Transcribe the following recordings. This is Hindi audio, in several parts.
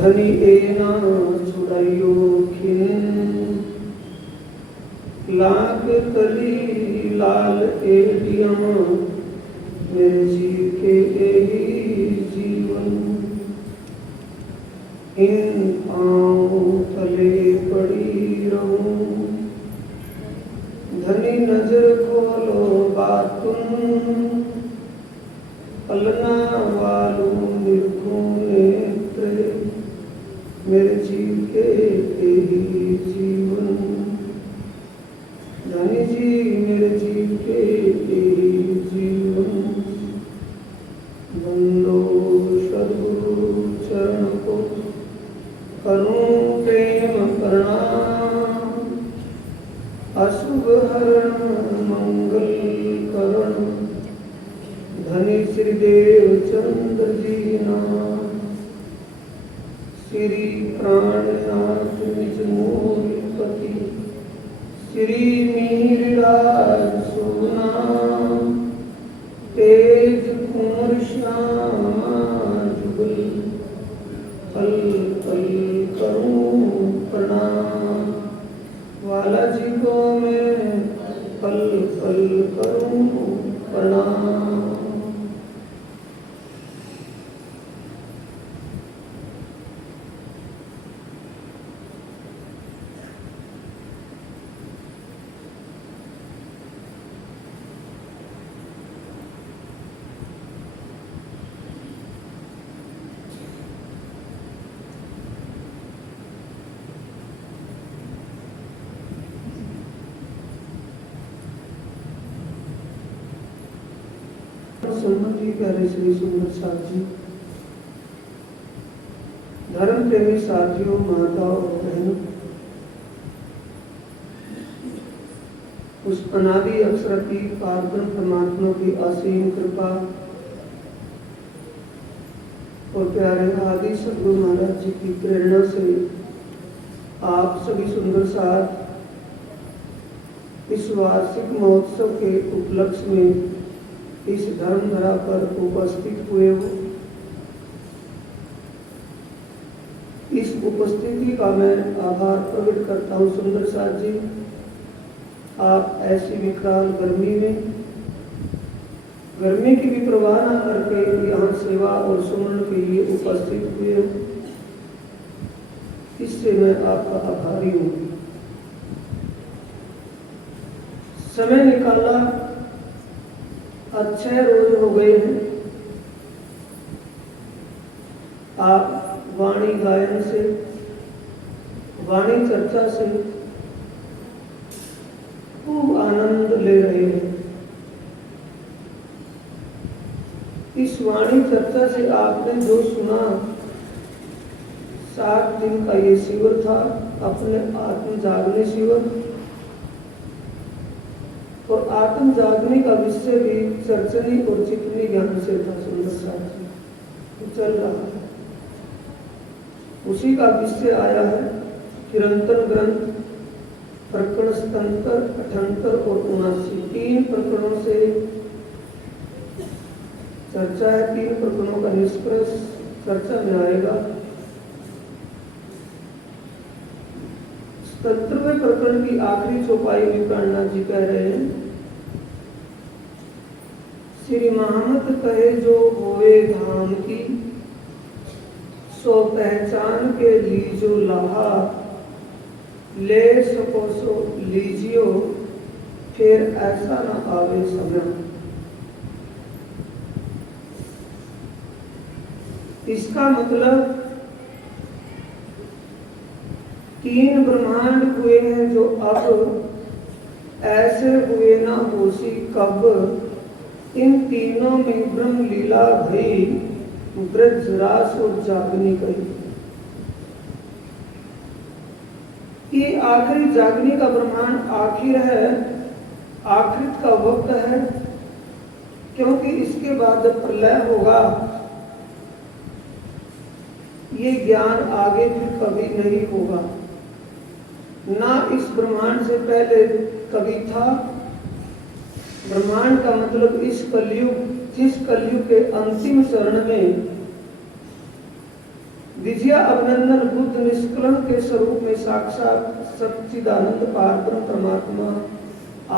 धनी एना छुड़ाइयो खिन लाख कली लाल एडियम मेरे जी के यही जीवन इन पाँव तले पड़ी रहूं धनी नजर खोलो बातुन पलना वालों निरखूं नेत्र मेरे जीव के यही जीवन धनी जी मेरे जीव के यही जीवन बंदो सद्गुरु चरण को करूं प्रेम प्रणाम अशुभ हरण मंगल करण धनी श्री देव चंद्र जी नाम श्री प्राणनाथ निज मूलपति श्री मीरराज सुनाम तेज कुंवर श्यामा जुगल पल पल करूं प्रणाम वाला जी को मैं पल पल करूं प्रणाम। संबंधी प्यारे श्री सुंदर साथ जी, धर्म प्रेमी साथियों, माताओं और बहनों, उस अनादि अक्षर की पावन परमात्मा की असीम कृपा और प्यारे आदि सद्गुरु महाराज जी की प्रेरणा से आप सभी सुंदर साथ इस वार्षिक महोत्सव के उपलक्ष्य में इस धर्मधरा पर उपस्थित हुए हो। इस उपस्थिति का मैं आभार प्रकट करता हूँ। सुंदर साथ जी, आप ऐसी विकराल गर्मी में गर्मी की भी परवाह न करके यहाँ सेवा और सुमरण के लिए उपस्थित हुए हो, इससे मैं आपका आभारी हूँ। समय निकाला, अच्छे रोज हो गए हैं। आप वाणी गायन से, वाणी चर्चा से खूब आनंद ले रहे हैं। इस वाणी चर्चा से आपने जो सुना, 7 दिन का ये शिविर था, अपने आत्म जागने शिविर, और आत्म जागने का विषय भी चर्चनी और चिकनी ज्ञान से था। सुंदर साथी, तो चल रहा है, उसी का विषय आया है किरंतन ग्रंथ, प्रकरण 77, 78 और 79। 3 प्रकरणों से चर्चा है। 3 प्रकरणों का निष्कर्ष चर्चा में आएगा। 77वें प्रकरण की आखिरी चौपाई में प्राणनाथ जी कह रहे हैं, श्री महामत कहे जो होवे धाम की, सो पहचान के लीजो लाहा, ले सको सो लीजियो, फिर ऐसा न आवे समय। इसका मतलब 3 ब्रह्मांड हुए हैं जो अब ऐसे हुए ना होसी कब, इन तीनों में ब्रह्म लीला भई, ब्रज रास और जागनी कही। ये आखिरी जागनी का ब्रह्मांड आखिर है, आखिरत का वक्त है, क्योंकि इसके बाद जब प्रलय होगा ये ज्ञान आगे फिर कभी नहीं होगा, ना इस ब्रह्मांड से पहले कभी था। ब्रह्मांड का मतलब इस कलयुग, जिस कलयुग के अंतिम चरण में विजया अभिनंदन बुद्ध निष्कलन के स्वरूप में साक्षात सच्चिदानंद पारब्रह्म परमात्मा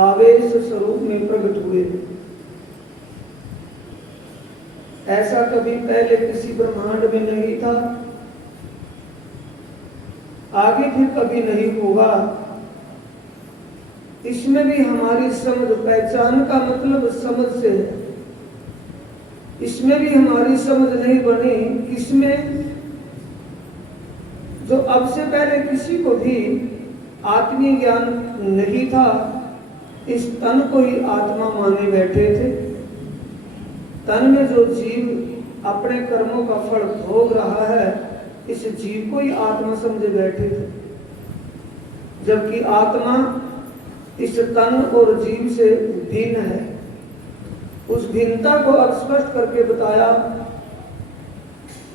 आवेश स्वरूप में प्रकट हुए। ऐसा कभी पहले किसी ब्रह्मांड में नहीं था, आगे भी कभी नहीं होगा। इसमें भी हमारी समझ, पहचान का मतलब समझ से है, इसमें भी हमारी समझ नहीं बनी। किसमें? जो अब से पहले किसी को भी आत्मीय ज्ञान नहीं था, इस तन को ही आत्मा माने बैठे थे। तन में जो जीव अपने कर्मों का फल भोग रहा है, इस जीव को ही आत्मा समझे बैठे थे। जबकि आत्मा इस तन और जीव से भिन्न है। उस भिन्नता को अब स्पष्ट करके बताया।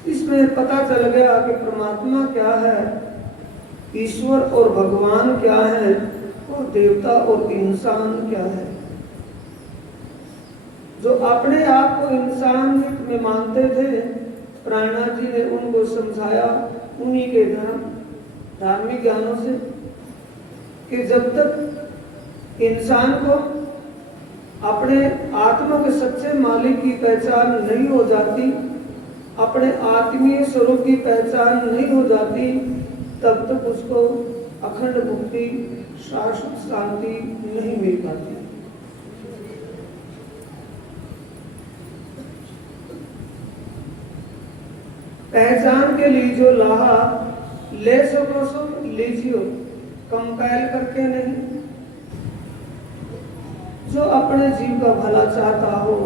इसमें पता चल गया कि परमात्मा क्या है, ईश्वर और भगवान क्या है, और देवता और इंसान क्या है। जो अपने आप को इंसान में मानते थे, प्राणनाथ जी ने उनको समझाया उन्हीं के धार्मिक ज्ञानों से कि जब तक इंसान को अपने आत्मा के सच्चे मालिक की पहचान नहीं हो जाती, अपने आत्मीय स्वरूप की पहचान नहीं हो जाती, तब तक उसको अखंड मुक्ति, शाश्वत शांति नहीं मिल पाती। पहचान के लिए जो लाहा ले सको सो लीजियो, कंपेल करके नहीं। जो अपने जीव का भला चाहता हो,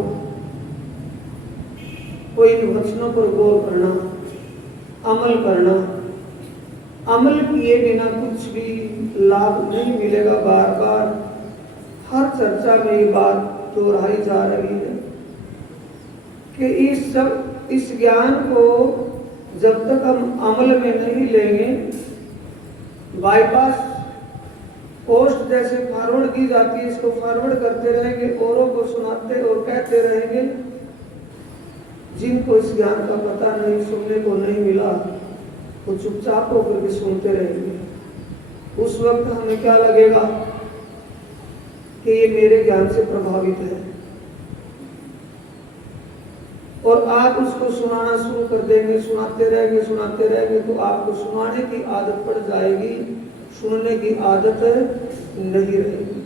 कोई इन वचनों पर गौर करना, अमल करना। अमल किए बिना कुछ भी लाभ नहीं मिलेगा। बार बार हर चर्चा में ये बात दोहराई जा रही है कि इस ज्ञान को जब तक हम अमल में नहीं लेंगे, बाईपास पोस्ट जैसे फॉरवर्ड की जाती है, इसको फॉरवर्ड करते रहेंगे, औरों को सुनाते और कहते रहेंगे। जिनको इस ज्ञान का पता नहीं, सुनने को नहीं मिला, वो चुपचाप होकर के सुनते रहेंगे। उस वक्त हमें क्या लगेगा कि ये मेरे ज्ञान से प्रभावित है, और आप उसको सुनाना शुरू कर देंगे, सुनाते रहेंगे, तो आपको सुनाने की आदत पड़ जाएगी, सुनने की आदत नहीं रहेगी।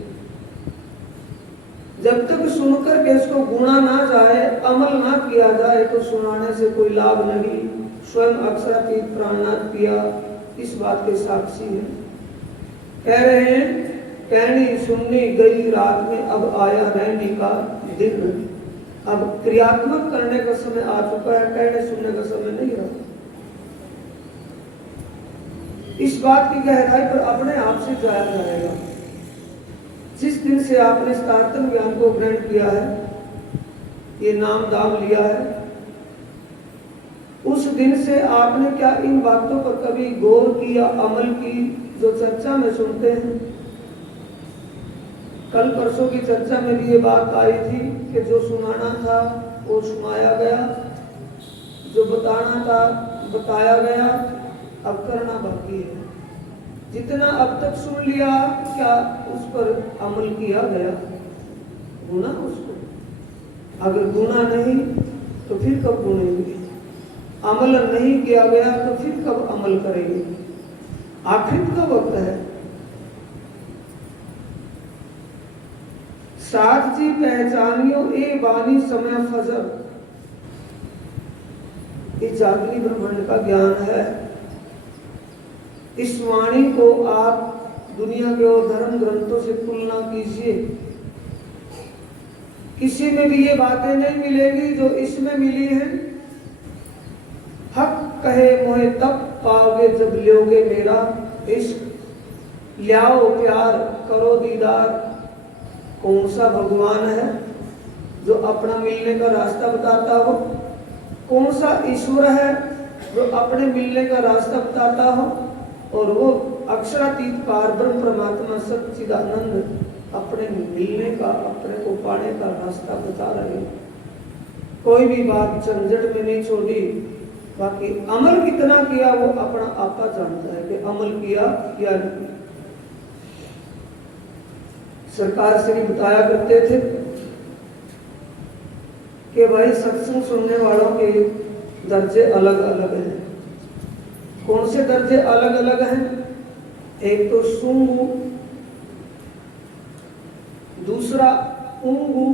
जब तक सुनकर के इसको गुणा ना जाए, अमल ना किया जाए, तो सुनाने से कोई लाभ नहीं। स्वयं अक्षरातीत प्राणनाथ पिया इस बात के साक्षी हैं। कह रहे हैं, कहनी सुननी गई रात में, अब आया रहने का दिन। अब क्रियात्मक करने का समय आ चुका है, कहने सुनने का समय नहीं रहा। इस बात की गहराई पर अपने आप से जाया जाएगा। जिस दिन से आपने स्तारतम ज्ञान को ग्रहण किया है, ये नाम दाम लिया है, उस दिन से आपने क्या इन बातों पर कभी गौर किया, अमल की, जो चर्चा में सुनते हैं? कल परसों की चर्चा में भी ये बात आई थी कि जो सुनाना था वो सुनाया गया, जो बताना था बताया गया, अब करना बाकी है। जितना अब तक सुन लिया, क्या उस पर अमल किया गया? गुना उसको? अगर गुना नहीं तो फिर कब गुनेंगे? अमल नहीं किया गया तो फिर कब अमल करेंगे? आखिर का वक्त है। साथ जी पहचानियो ए बानी समय फजर, ये जागनी ब्रह्मांड का ज्ञान है। इस वाणी को आप दुनिया के और धर्म ग्रंथों से तुलना कीजिए, किसी में भी ये बातें नहीं मिलेगी जो इसमें मिली है। हक कहे मोहे तब पाओगे जब लोगे मेरा इश्क, लियाओ प्यार करो दीदार। कौन सा भगवान है जो अपना मिलने का रास्ता बताता हो? कौन सा ईश्वर है जो अपने मिलने का रास्ता बताता हो? और वो अक्षरातीत पारब्रह्म परमात्मा सच्चिदानंद अपने मिलने का, अपने को पाने का रास्ता बता रहे हैं। कोई भी बात झंझट में नहीं छोड़ी, बाकी अमल कितना किया वो अपना आपा जानता है कि अमल किया या नहीं। सरकार श्री बताया करते थे कि भाई सत्संग सुनने वालों के दर्जे अलग अलग हैं। कौन से दर्जे अलग अलग हैं? एक तो सुंगु, दूसरा उंगु,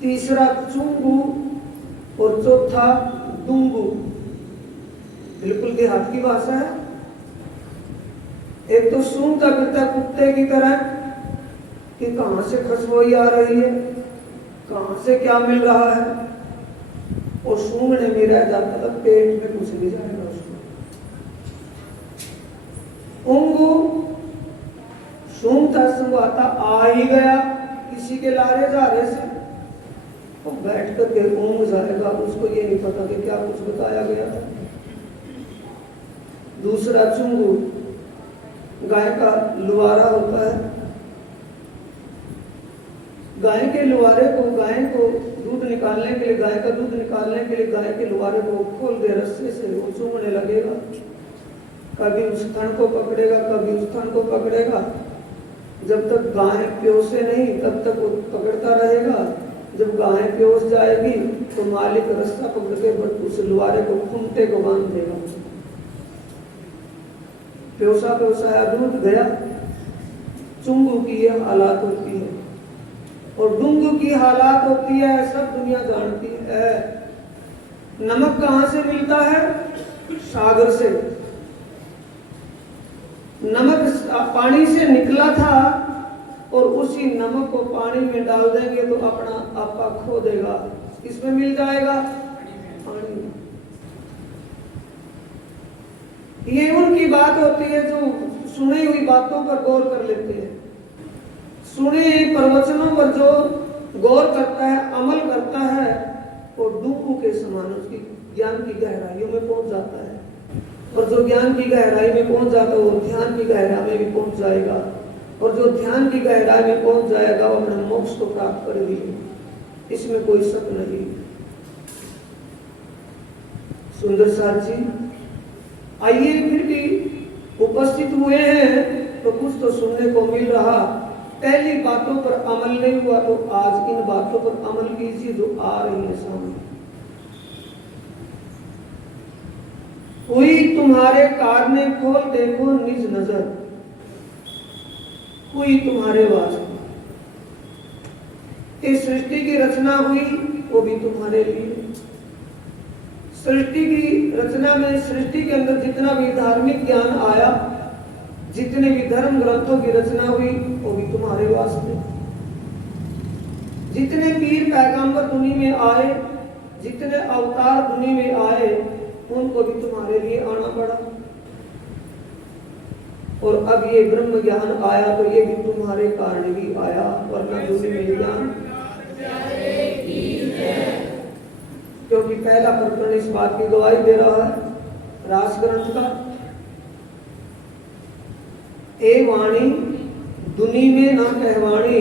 तीसरा चुंगु और चौथा डुंगु। बिल्कुल देहात की भाषा है। एक तो सूंघता फिरता कुत्ते की तरह कि कहां से खुशबू आ रही है, कहां से क्या मिल रहा है, और सूंघने में रह जाता था, पेट में कुछ नहीं जाएगा उसको। उंगू सूंघता सूंघाता आ ही गया किसी के लारे जारे से, तो बैठ करके ऊँग जाएगा, उसको ये नहीं पता कि क्या कुछ बताया गया था। दूसरा चुंगू, गाय का लुवारा होता है, गाय के लुवारे को, गाय को दूध निकालने के लिए, गाय का दूध निकालने के लिए गाय के लुवारे को खोल दे रस्से से, वो चूमने लगेगा। कभी उस थन को पकड़ेगा, कभी उस थन को पकड़ेगा। जब तक गाय प्योसे नहीं तब तक वो पकड़ता रहेगा। जब गाय प्योस जाएगी तो मालिक रास्ता पकड़ के उस लुवारे को, खूंटे को बांध देगा। प्योसा प्योसाया दूध गया। चुंगू की यह हालात होती है, और डुंगू की हालात होती है, सब दुनिया जानती है। नमक कहां से मिलता है? सागर से। नमक पानी से निकला था, और उसी नमक को पानी में डाल देंगे तो अपना आपा खो देगा। किसमें मिल जाएगा? पानी में। ये उनकी बात होती है जो सुनी हुई बातों पर गौर कर लेते हैं। सुने प्रवचनों पर जो गौर करता है, अमल करता है, वो डूबू के समान उसकी ज्ञान की गहराइयों में पहुंच जाता है। और जो ज्ञान की गहराई में पहुंच जाता है वो ध्यान की गहराई में भी पहुंच जाएगा, और जो ध्यान की गहराई में पहुंच जाएगा वो अपने मोक्ष को प्राप्त करेगी, इसमें कोई शक नहीं। सुंदर साथ जी, आइए फिर भी उपस्थित हुए हैं तो कुछ तो सुनने को मिल रहा। पहली बातों पर अमल नहीं हुआ तो आज इन बातों पर अमल कीजिए जो आ रही है सामने। हुई तुम्हारे कारने खोल देखो निज नजर, हुई तुम्हारे वास्ते। इस सृष्टि की रचना हुई वो भी तुम्हारे लिए। सृष्टि की रचना में, सृष्टि के अंदर जितना भी धार्मिक ज्ञान आया, जितने भी धर्म ग्रंथों की रचना हुई वो भी तुम्हारे वास्ते। जितने पीर पैगंबर दुनिया में आए, जितने अवतार दुनिया में आए, उनको भी तुम्हारे लिए आना पड़ा। और अब ये ब्रह्म ज्ञान आया तो ये भी तुम्हारे कारण ही आया, वरना दुनिया में ज्ञान। क्योंकि पहला प्रकरण इस बात की गवाही दे रहा है, रास ग्रंथ का, ए वाणी दुनी में ना कहवाणी,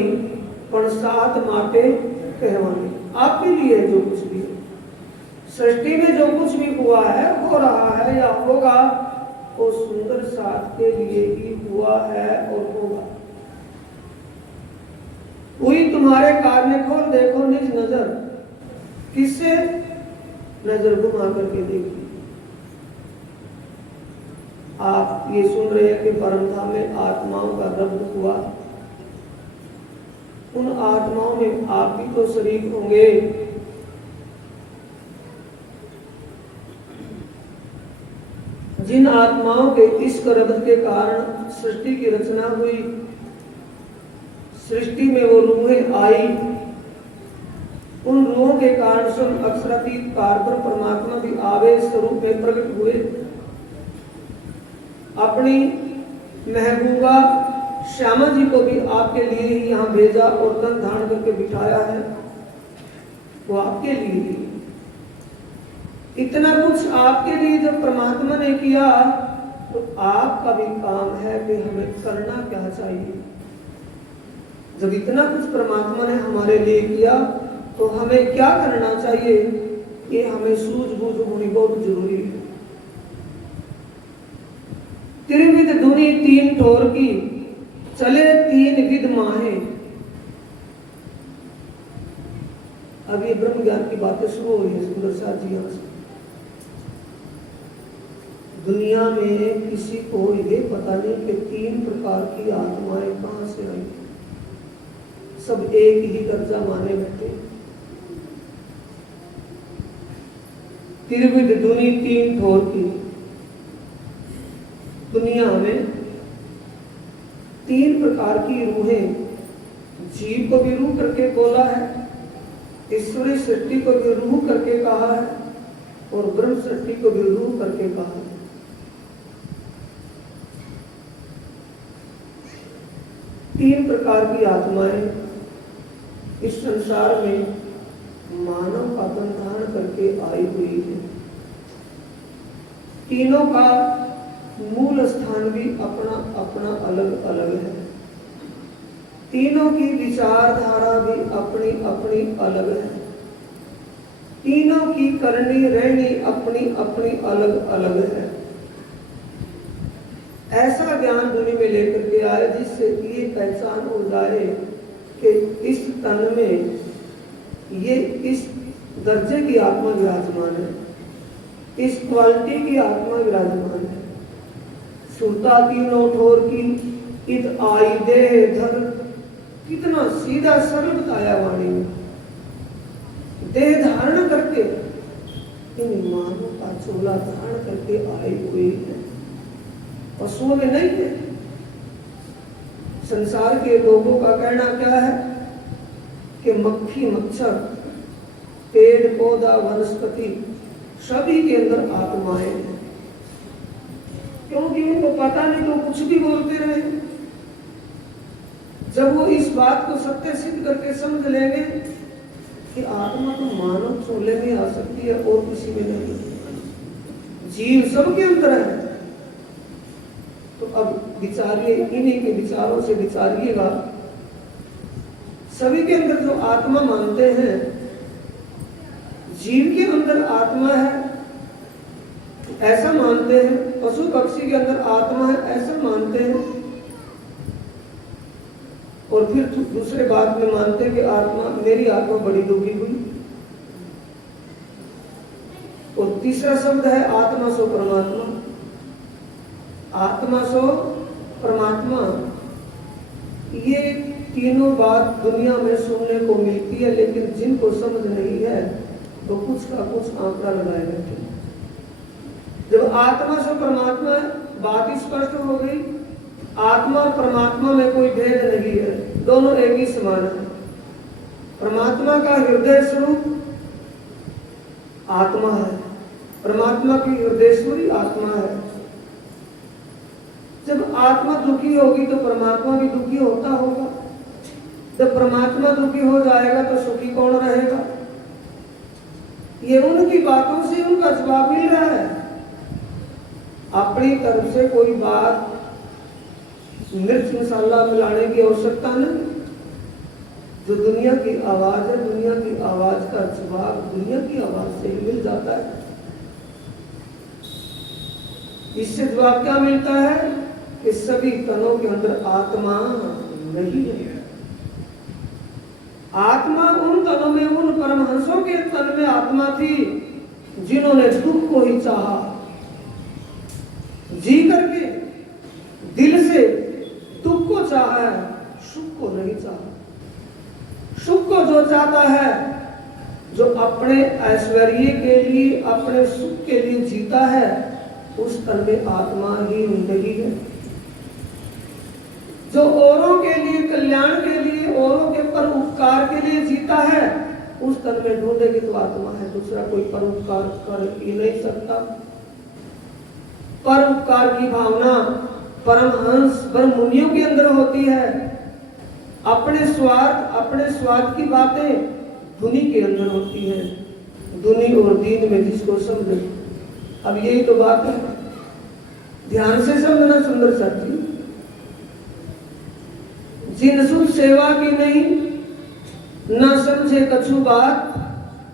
पण सात माटे कहवाणी। आपके लिए जो कुछ भी है, सृष्टि में जो कुछ भी हुआ है, हो रहा है या होगा, वो सुंदर साथ के लिए ही हुआ है और होगा। हुई तुम्हारे कारण खोल देखो निज नजर, किससे? नजर घुमा करके देखिए। आप ये सुन रहे हैं कि परमधाम में आत्माओं का रब्द हुआ। उन आत्माओं में आप भी तो शरीक होंगे। जिन आत्माओं के इस रब्द के कारण सृष्टि की रचना हुई, सृष्टि में वो रूहें आई, उन रूहों के कारण स्वयं अक्षरातीत कारपर परमात्मा भी आवेश स्वरूप में प्रकट हुए। अपनी महबूबा श्यामा जी को भी आपके लिए ही यहाँ भेजा और तन धारण करके बिठाया है, वो आपके लिए ही। इतना कुछ आपके लिए जब परमात्मा ने किया तो आपका भी काम है कि हमें करना क्या चाहिए। जब इतना कुछ परमात्मा ने हमारे लिए किया तो हमें क्या करना चाहिए? ये हमें सूझबूझ होनी बहुत जरूरी है। त्रिविध धुनी तीन ठोर की, चले तीन विध माहे। अब ये ब्रह्म ज्ञान की बातें शुरू हो रही है सुंदर साथ जी यहाँ से। दुनिया में किसी को ये पता नहीं कि तीन प्रकार की आत्माएं कहां से आई, सब एक ही दर्जा माने बैठे। त्रिविध धुनी तीन ठोर की, दुनिया में तीन प्रकार की रूहें, जीव को भी रूह करके बोला है, ईश्वरी सृष्टि को भी रूह करके कहा है, और ब्रह्म सृष्टि को भी रूह करके कहा है। तीन प्रकार की आत्माएं इस संसार में मानव का तन धारण करके आई हुई है। तीनों का मूल स्थान भी अपना अपना अलग अलग है। तीनों की विचारधारा भी अपनी अपनी अलग है। तीनों की करनी रहनी अपनी अपनी अलग अलग है। ऐसा ज्ञान दुनिया में लेकर के आए जिससे ये पहचान हो जाए कि इस तन में ये इस दर्जे की आत्मा विराजमान है, इस क्वालिटी की आत्मा विराजमान है। सुरता तीनों ठोर की, इत आई देह धर। कितना सीधा सरल बताया वाणी में। देह धारण करके, इन मानव का चोला धारण करके आए हुए हैं, पशुओं में नहीं है। संसार के लोगों का कहना क्या है कि मक्खी मच्छर पेड़ पौधा वनस्पति सभी के अंदर आत्माएं हैं, क्योंकि उनको पता नहीं तो कुछ भी बोलते रहे। जब वो इस बात को सत्य सिद्ध करके समझ लेंगे कि आत्मा तो मानव चोले में आ सकती है और किसी में नहीं, जीव सबके अंदर है, तो अब विचारिए, इन्हीं के विचारों से विचारिएगा। सभी के अंदर जो आत्मा मानते हैं, जीव के अंदर आत्मा है ऐसा मानते हैं, पशु पक्षी के अंदर आत्मा है ऐसा मानते हैं, और फिर दूसरे बात में मानते हैं कि आत्मा, मेरी आत्मा बड़ी दुखी हुई। और तीसरा शब्द है आत्मा सो परमात्मा। आत्मा सो परमात्मा, ये तीनों बात दुनिया में सुनने को मिलती है, लेकिन जिनको समझ नहीं है तो कुछ का कुछ आंकड़ा लगाए बैठे। जब आत्मा सो परमात्मा बात स्पष्ट हो गई, आत्मा और परमात्मा में कोई भेद नहीं है, दोनों एक ही समान है। परमात्मा का हृदय स्वरूप आत्मा है, परमात्मा की हृदयश्वरी आत्मा है। जब आत्मा दुखी होगी तो परमात्मा भी दुखी होता होगा। जब परमात्मा दुखी हो जाएगा तो सुखी कौन रहेगा? ये उनकी बातों से उनका जवाब मिल रहा है। अपनी तरफ से कोई बात मिर्च मसाला मिलाने की आवश्यकता नहीं। जो दुनिया की आवाज है, दुनिया की आवाज का जवाब दुनिया की आवाज से ही मिल जाता है। इससे जवाब क्या मिलता है कि सभी तनों के अंदर आत्मा नहीं है। आत्मा उन तनों में, उन परमहंसों के तन में आत्मा थी जिन्होंने दुख को ही चाहा, जी करके दिल से दुख को चाहा है, सुख को नहीं चाहा। सुख को जो चाहता है, जो अपने ऐश्वर्य के लिए, अपने सुख के लिए जीता है, उस तन में आत्मा ही नहीं है। जो औरों के लिए, कल्याण के लिए, औरों के पर उपकार के लिए जीता है, उस तन में ढूंढेगी तो आत्मा है। दूसरा कोई पर उपकार कर ही नहीं सकता। पर उपकार की भावना परमहंस ब्रह्म मुनियों के अंदर होती है। अपने स्वार्थ की बातें धुनी के अंदर होती है। धुनी और दीन में जिसको समझे। अब यही तो बात है, ध्यान से समझना सुंदर साथी। जिन सुख सेवा की नहीं, न समझे कछु बात,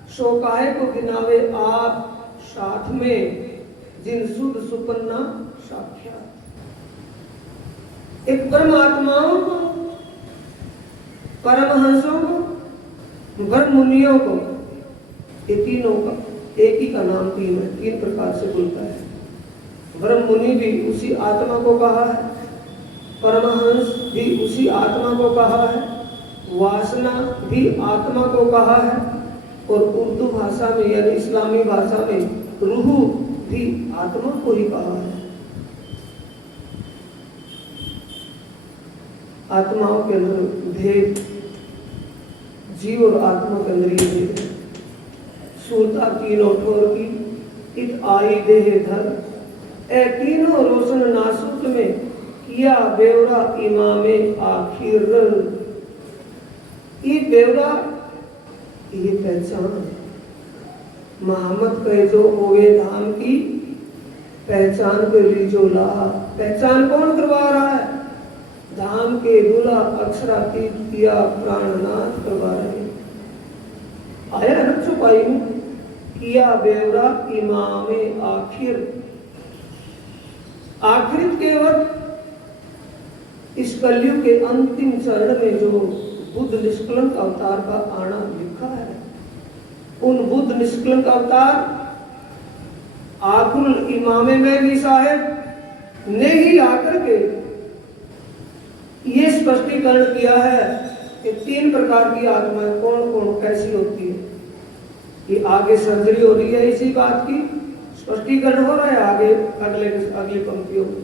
सो काहे को गिनावे आप साथ में, जिन सुध सुपन्ना साक्षात। एक परमात्माओं को, परमहंसों को, ब्रह्म मुनियों को, ये तीनों का एक ही का नाम तीन है, तीन प्रकार से बोलता है। ब्रह्म मुनि भी उसी आत्मा को कहा है, परमहंस भी उसी आत्मा को कहा है, वासना भी आत्मा को कहा है, और उर्दू भाषा में यानी इस्लामी भाषा में रूह भी आत्मा को ही कहा है। आत्माओं के अंदर भेद, जीव और आत्मा के अंदर ये भेद है। सूरता तीनों ठोर की इत आई देह धर, ए तीनों रोशन नासुत में किया बेवरा इमामे आखिर। ये बेवरा ये पहचान है। मोहम्मद कहे जो होवे धाम की पहचान कर ली जो ला। पहचान कौन करवा रहा है? धाम के दूल्हा अक्षरातीत किया प्राणनाथ करवा रहे। आया न छुपाई में किया बेवरा इमामे आखिर। आखिर के वक्त इस कलयुग के अंतिम चरण में जो बुद्ध निष्कलंक अवतार का आना लिखा है, उन बुद्ध निष्कलंक अवतार आखिरुल इमामे में भी साहेब ने ही आकर के ये स्पष्टीकरण किया है कि तीन प्रकार की आत्माएं कौन कौन कैसी होती है। ये आगे सर्जरी हो रही है, इसी बात की स्पष्टीकरण हो रहा है आगे अगली पंक्तियों में।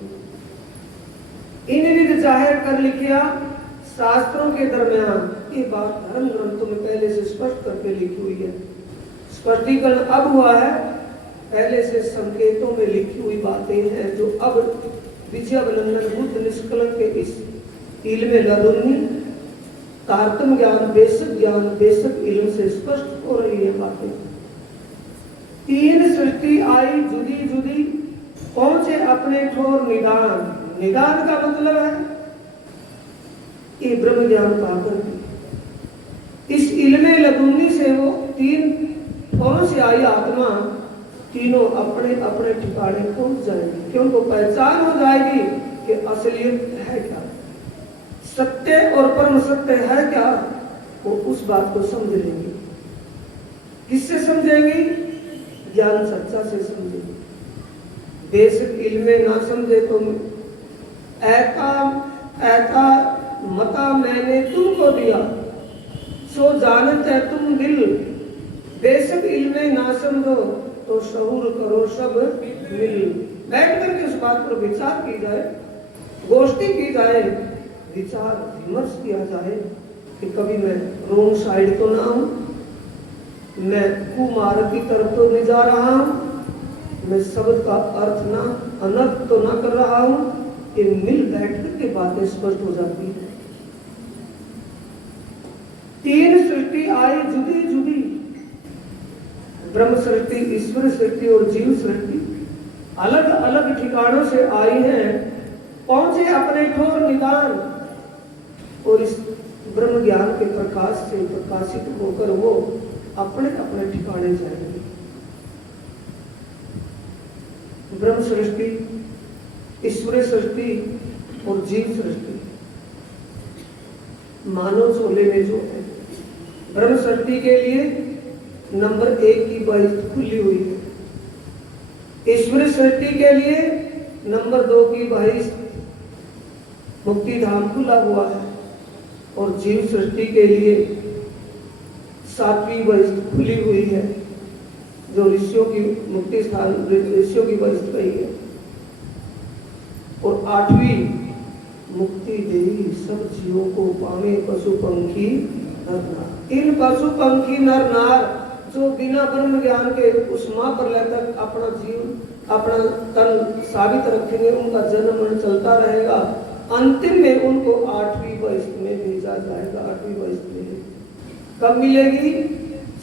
इन विध जाहिर कर लिखिया शास्त्रों के दरमियान। ये बात धर्म ग्रंथों में पहले से स्पष्ट करके लिखी हुई है। स्पष्टीकरण अब हुआ है, पहले से संकेतों में लिखी हुई बातें हैं जो अब विजयावलंबन बुद्ध निष्कलंक के इस इल्म लदुन्नी तारतम ज्ञान बेशक इल्म से स्पष्ट हो रही है बातें। तीन सृष्टि आई जुदी जुदी, पहुंचे अपने ठोर निदान। निदान का मतलब है ये ब्रह्म ज्ञान पाकर इस इल्मे लदुन्नी से वो तीन ठोरों से आई आत्मा तीनों अपने अपने ठिकाने पहुंच जाएंगे, कि उनको पहचान हो जाएगी कि असलियत है क्या, सत्य और परम सत्य है क्या। वो उस बात को समझ लेंगे। किससे समझेंगे? ज्ञान सच्चा से समझेंगे। बेसिक इल्मे ना समझे तो ऐता मता मैंने तुमको दिया, सो जानत है तुम दिल। बेसिक इल्मे ना समझो तो शहूर करो सब मिल। बैठ करके उस बात पर विचार की जाए, गोष्ठी की जाए, विचार विमर्श किया जाए कि कभी मैं रोंग साइड तो ना हूं, मैं कुमार्ग की तरफ तो नहीं जा रहा हूं, मैं शब्द का अर्थ ना अनर्थ तो ना कर रहा हूं। कि मिल बैठकर के बातें स्पष्ट हो जाती है। तीन सृष्टि आई जुदी जुदी, ब्रह्म सृष्टि, ईश्वर सृष्टि और जीव सृष्टि अलग अलग ठिकानों से आई हैं, पहुंचे अपने ठोर निदान। और इस ब्रह्म ज्ञान के प्रकाश से प्रकाशित होकर वो अपने अपने ठिकाने जाएंगे। ब्रह्म सृष्टि, ईश्वर सृष्टि और जीव सृष्टि मानव झोले में जो है, ब्रह्म सृष्टि के लिए नंबर 1 की बहिष्ठ खुली हुई है। ईश्वर सृष्टि के लिए नंबर 2 की बहिष्ठ मुक्ति धाम खुला हुआ है। और जीव सृष्टि के लिए 7वीं बहिष्ठ खुली हुई है, जो ऋषियों की मुक्ति स्थान, ऋषियों की बहिष्ठ रही है। और 8वीं मुक्ति देही सब जीवों को पावे पशु पंखी नर नार। इन पशु पंखी नर नार जो बिना ब्रह्म ज्ञान के उस महाप्रलय तक अपना जीव अपना तन साबित रखेंगे, उनका जन्म मरण चलता रहेगा। अंतिम में उनको 8वीं बहिष्ठ में भेजा जाएगा। 8वीं बहिष्ठ में कब मिलेगी?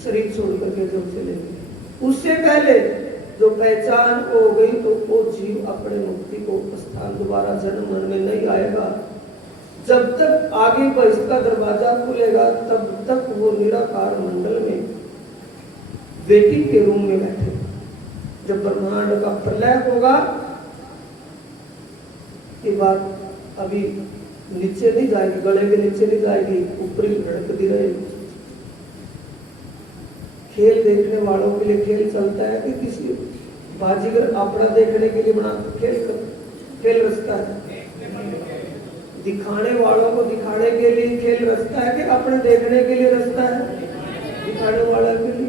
शरीर छोड़ करके जब चलेंगे। उससे पहले जो पहचान हो गई तो वो जीव अपने मुक्ति को स्थान दोबारा जन्म मरण में नहीं आएगा। जब तक आगे बहिष्ठ का दरवाजा खुलेगा तब तक वो निराकार मंडल में बेटी के रूम में बैठे। जब ब्रह्मांड का प्रलय होगा, ये बात अभी नीचे नहीं जाएगी, गले के नीचे नहीं जाएगी, ऊपरी लड़कती रहेगी। खेल देखने वालों के लिए खेल चलता है कि किसी बाजीगर अपना देखने के लिए बना खेल रचता है? दिखाने वालों को दिखाने के लिए खेल रचता है कि अपने देखने के लिए रचता है? दिखाने वाला के लिए।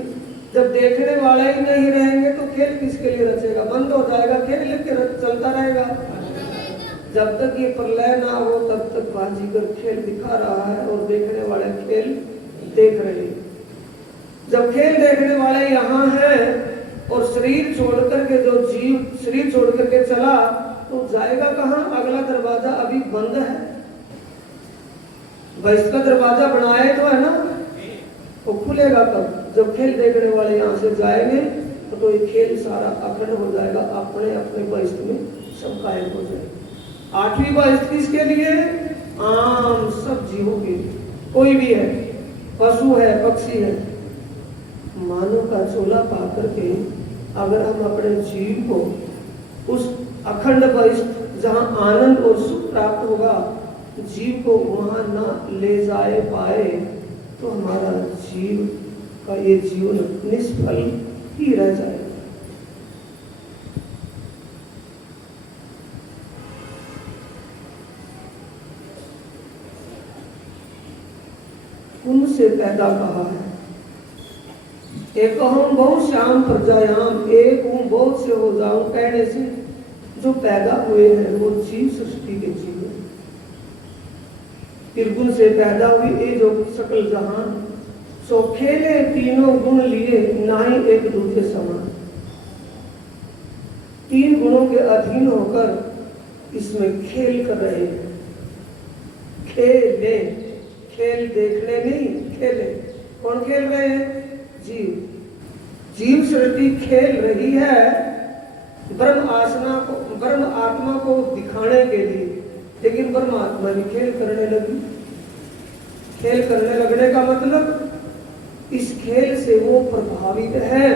जब देखने वाला ही नहीं रहेंगे तो खेल किसके लिए रचेगा? बंद हो जाएगा, खेल लेके चलता रहेगा। जब तक ये प्रलय ना हो तब तक बाजीगर खेल दिखा रहा है और देखने वाले खेल देख रहे हैं। जब खेल देखने वाले यहाँ हैं और शरीर छोड़ करके जो जीव शरीर छोड़ करके चला तो जाएगा कहाँ? अगला दरवाजा अभी बंद है। वैश्व का दरवाजा बनाए तो है ना, वो खुलेगा तब जब खेल देखने वाले यहाँ से जाएंगे तो ये खेल सारा अखंड हो जाएगा, अपने अपने वैश्व में सब कायम हो जाएगा। 8वीं वैश्व किसके लिए? आम सब जीवों के लिए, कोई भी है, पशु है, पक्षी है। मानव का चोला पा करके अगर हम अपने जीव को उस अखंड वैश्व जहाँ आनंद और सुख प्राप्त होगा, जीव को वहां ना ले जाए पाए तो हमारा जीव का ये जीवन निष्फल ही रह जाएगा। उनसे पैदा कहा है, एक हम बहुत श्याम प्रजायाम, एक हूं बहुत से हो जाऊं कहने से जो पैदा हुए हैं वो जीव सृष्टि के जीव हैं। त्रिगुण से पैदा हुई ये जो सकल जहान, सो खेले तीनों गुण लिए नाई एक दूसरे समान। 3 गुणों के अधीन होकर इसमें खेल कर रहे हैं। खेले, खेल देखने नहीं, खेले। कौन खेल रहे हैं? जीव। जीव सृष्टि खेल रही है ब्रह्म आत्मा को दिखाने के लिए, लेकिन ब्रह्म आत्मा भी खेल करने लगी। खेल करने लगने का मतलब इस खेल से वो प्रभावित है,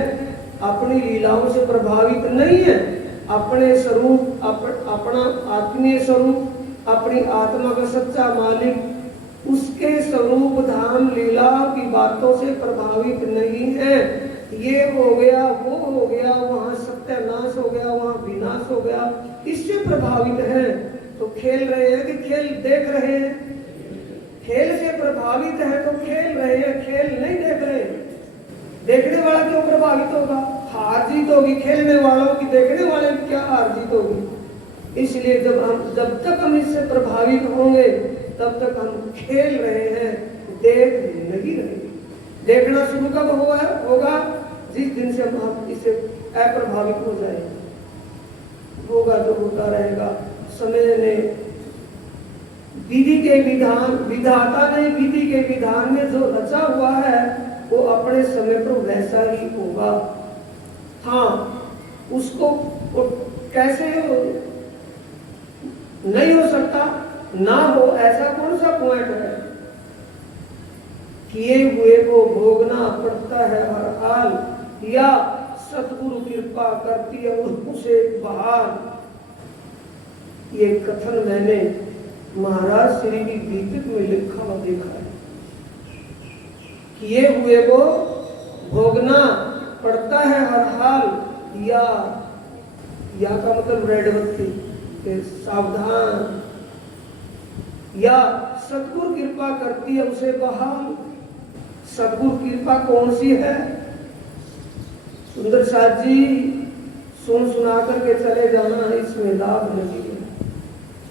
अपनी लीलाओं से प्रभावित नहीं है। अपने स्वरूप, अपना आत्मीय स्वरूप, अपनी आत्मा का सच्चा मालिक, उसके स्वरूप धाम लीला की बातों से प्रभावित नहीं है। ये हो गया, वो हो गया, वहां सत्यानाश हो गया, वहां विनाश हो गया, इससे प्रभावित है। तो खेल रहे हैं कि खेल देख रहे हैं? खेल से प्रभावित है तो खेल रहे हैं, खेल नहीं देख रहे। देखने वाला क्यों प्रभावित होगा? हार जीत होगी खेलने वालों की, देखने वाले की क्या हार जीत होगी? इसलिए जब तक हम इससे प्रभावित होंगे तब तक हम खेल रहे हैं, देख नहीं रहे। देखना शुरू कब होगा? जिस दिन से हम इससे अप्रभावित हो जाएंगे। होगा तो होता रहेगा। समय ने विधि के विधान, विधाता ने विधि के विधान में जो रचा हुआ है वो अपने समय पर वैसा ही होगा। हाँ, उसको कैसे नहीं हो सकता, ना हो ऐसा कौन सा पॉइंट है? किए हुए को भोगना पड़ता है हर हाल, या सतगुरु कृपा करती है उसे बहाल। ये कथन मैंने महाराज श्री की गीतिक में लिखा हुआ देखा है। किए हुए को भोगना पड़ता है हर हाल, या का मतलब रेडवती, सावधान, या सतगुरु कृपा करती है उसे बहाल। सतगुरु कृपा कौन सी है? सुंदर साथ जी सुना करके चले जाना, इसमें लाभ नहीं है।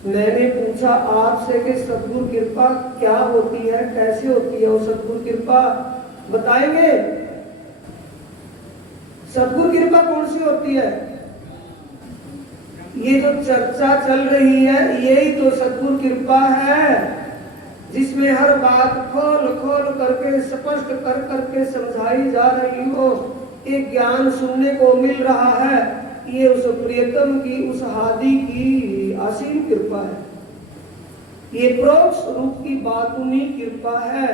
मैंने पूछा आपसे कि सतगुरु कृपा क्या होती है, कैसे होती है? वो सतगुरु कृपा बताएंगे? सतगुरु कृपा कौन सी होती है? ये जो चर्चा चल रही है यही तो सतगुरु कृपा है, जिसमें हर बात खोल खोल करके स्पष्ट कर करके समझाई जा रही हो। एक ज्ञान सुनने को मिल रहा है, ये उस प्रियतम की, उस हादी की असीम कृपा है। ये प्रोक्ष रूप की बातूनी कृपा है,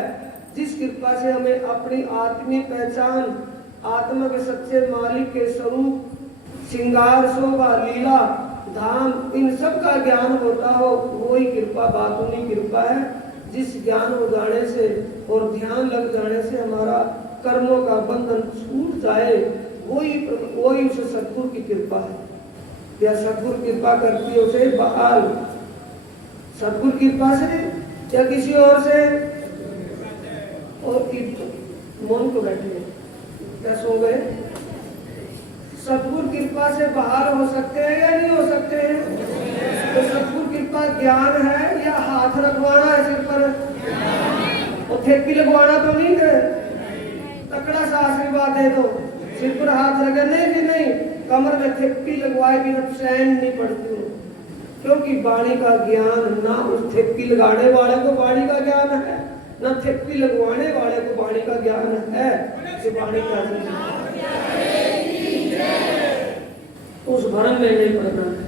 जिस कृपा से हमें अपनी आत्मीय पहचान आत्मा के सच्चे मालिक के स्वरूप, श्रृंगार, शोभा, लीला, धाम, इन सब का ज्ञान होता हो, वही कृपा, बातुनी कृपा है। जिस ज्ञान हो जाने से और ध्यान लग जाने से हमारा कर्मों का बंधन छूट जाए, वही उस सद्गुरु की कृपा है। या सद्गुरु कृपा करती है उसे बहाल, सद्गुरु कृपा से या किसी और से, और मौन को बैठे क्या सो गए? सद्गुरु कृपा से बहाल हो सकते हैं या नहीं हो सकते हैं? तो सद्गुरु कृपा ज्ञान है या हाथ रखवाना है सिर पर, और थेपी लगवाना तो नहीं है? तकड़ा सा आशीर्वाद दे दो, सिर पर हाथ रखे नहीं कि नहीं, कमर में थेपी लगवाए भी चैन नहीं पड़ती हो, क्योंकि वाणी का ज्ञान ना उस थेपी लगाने वाले को वाणी का ज्ञान है, ना थेपी लगवाने वाले को वाणी का ज्ञान है कि वाणी क्या है। उस भ्रम में नहीं पड़ना है।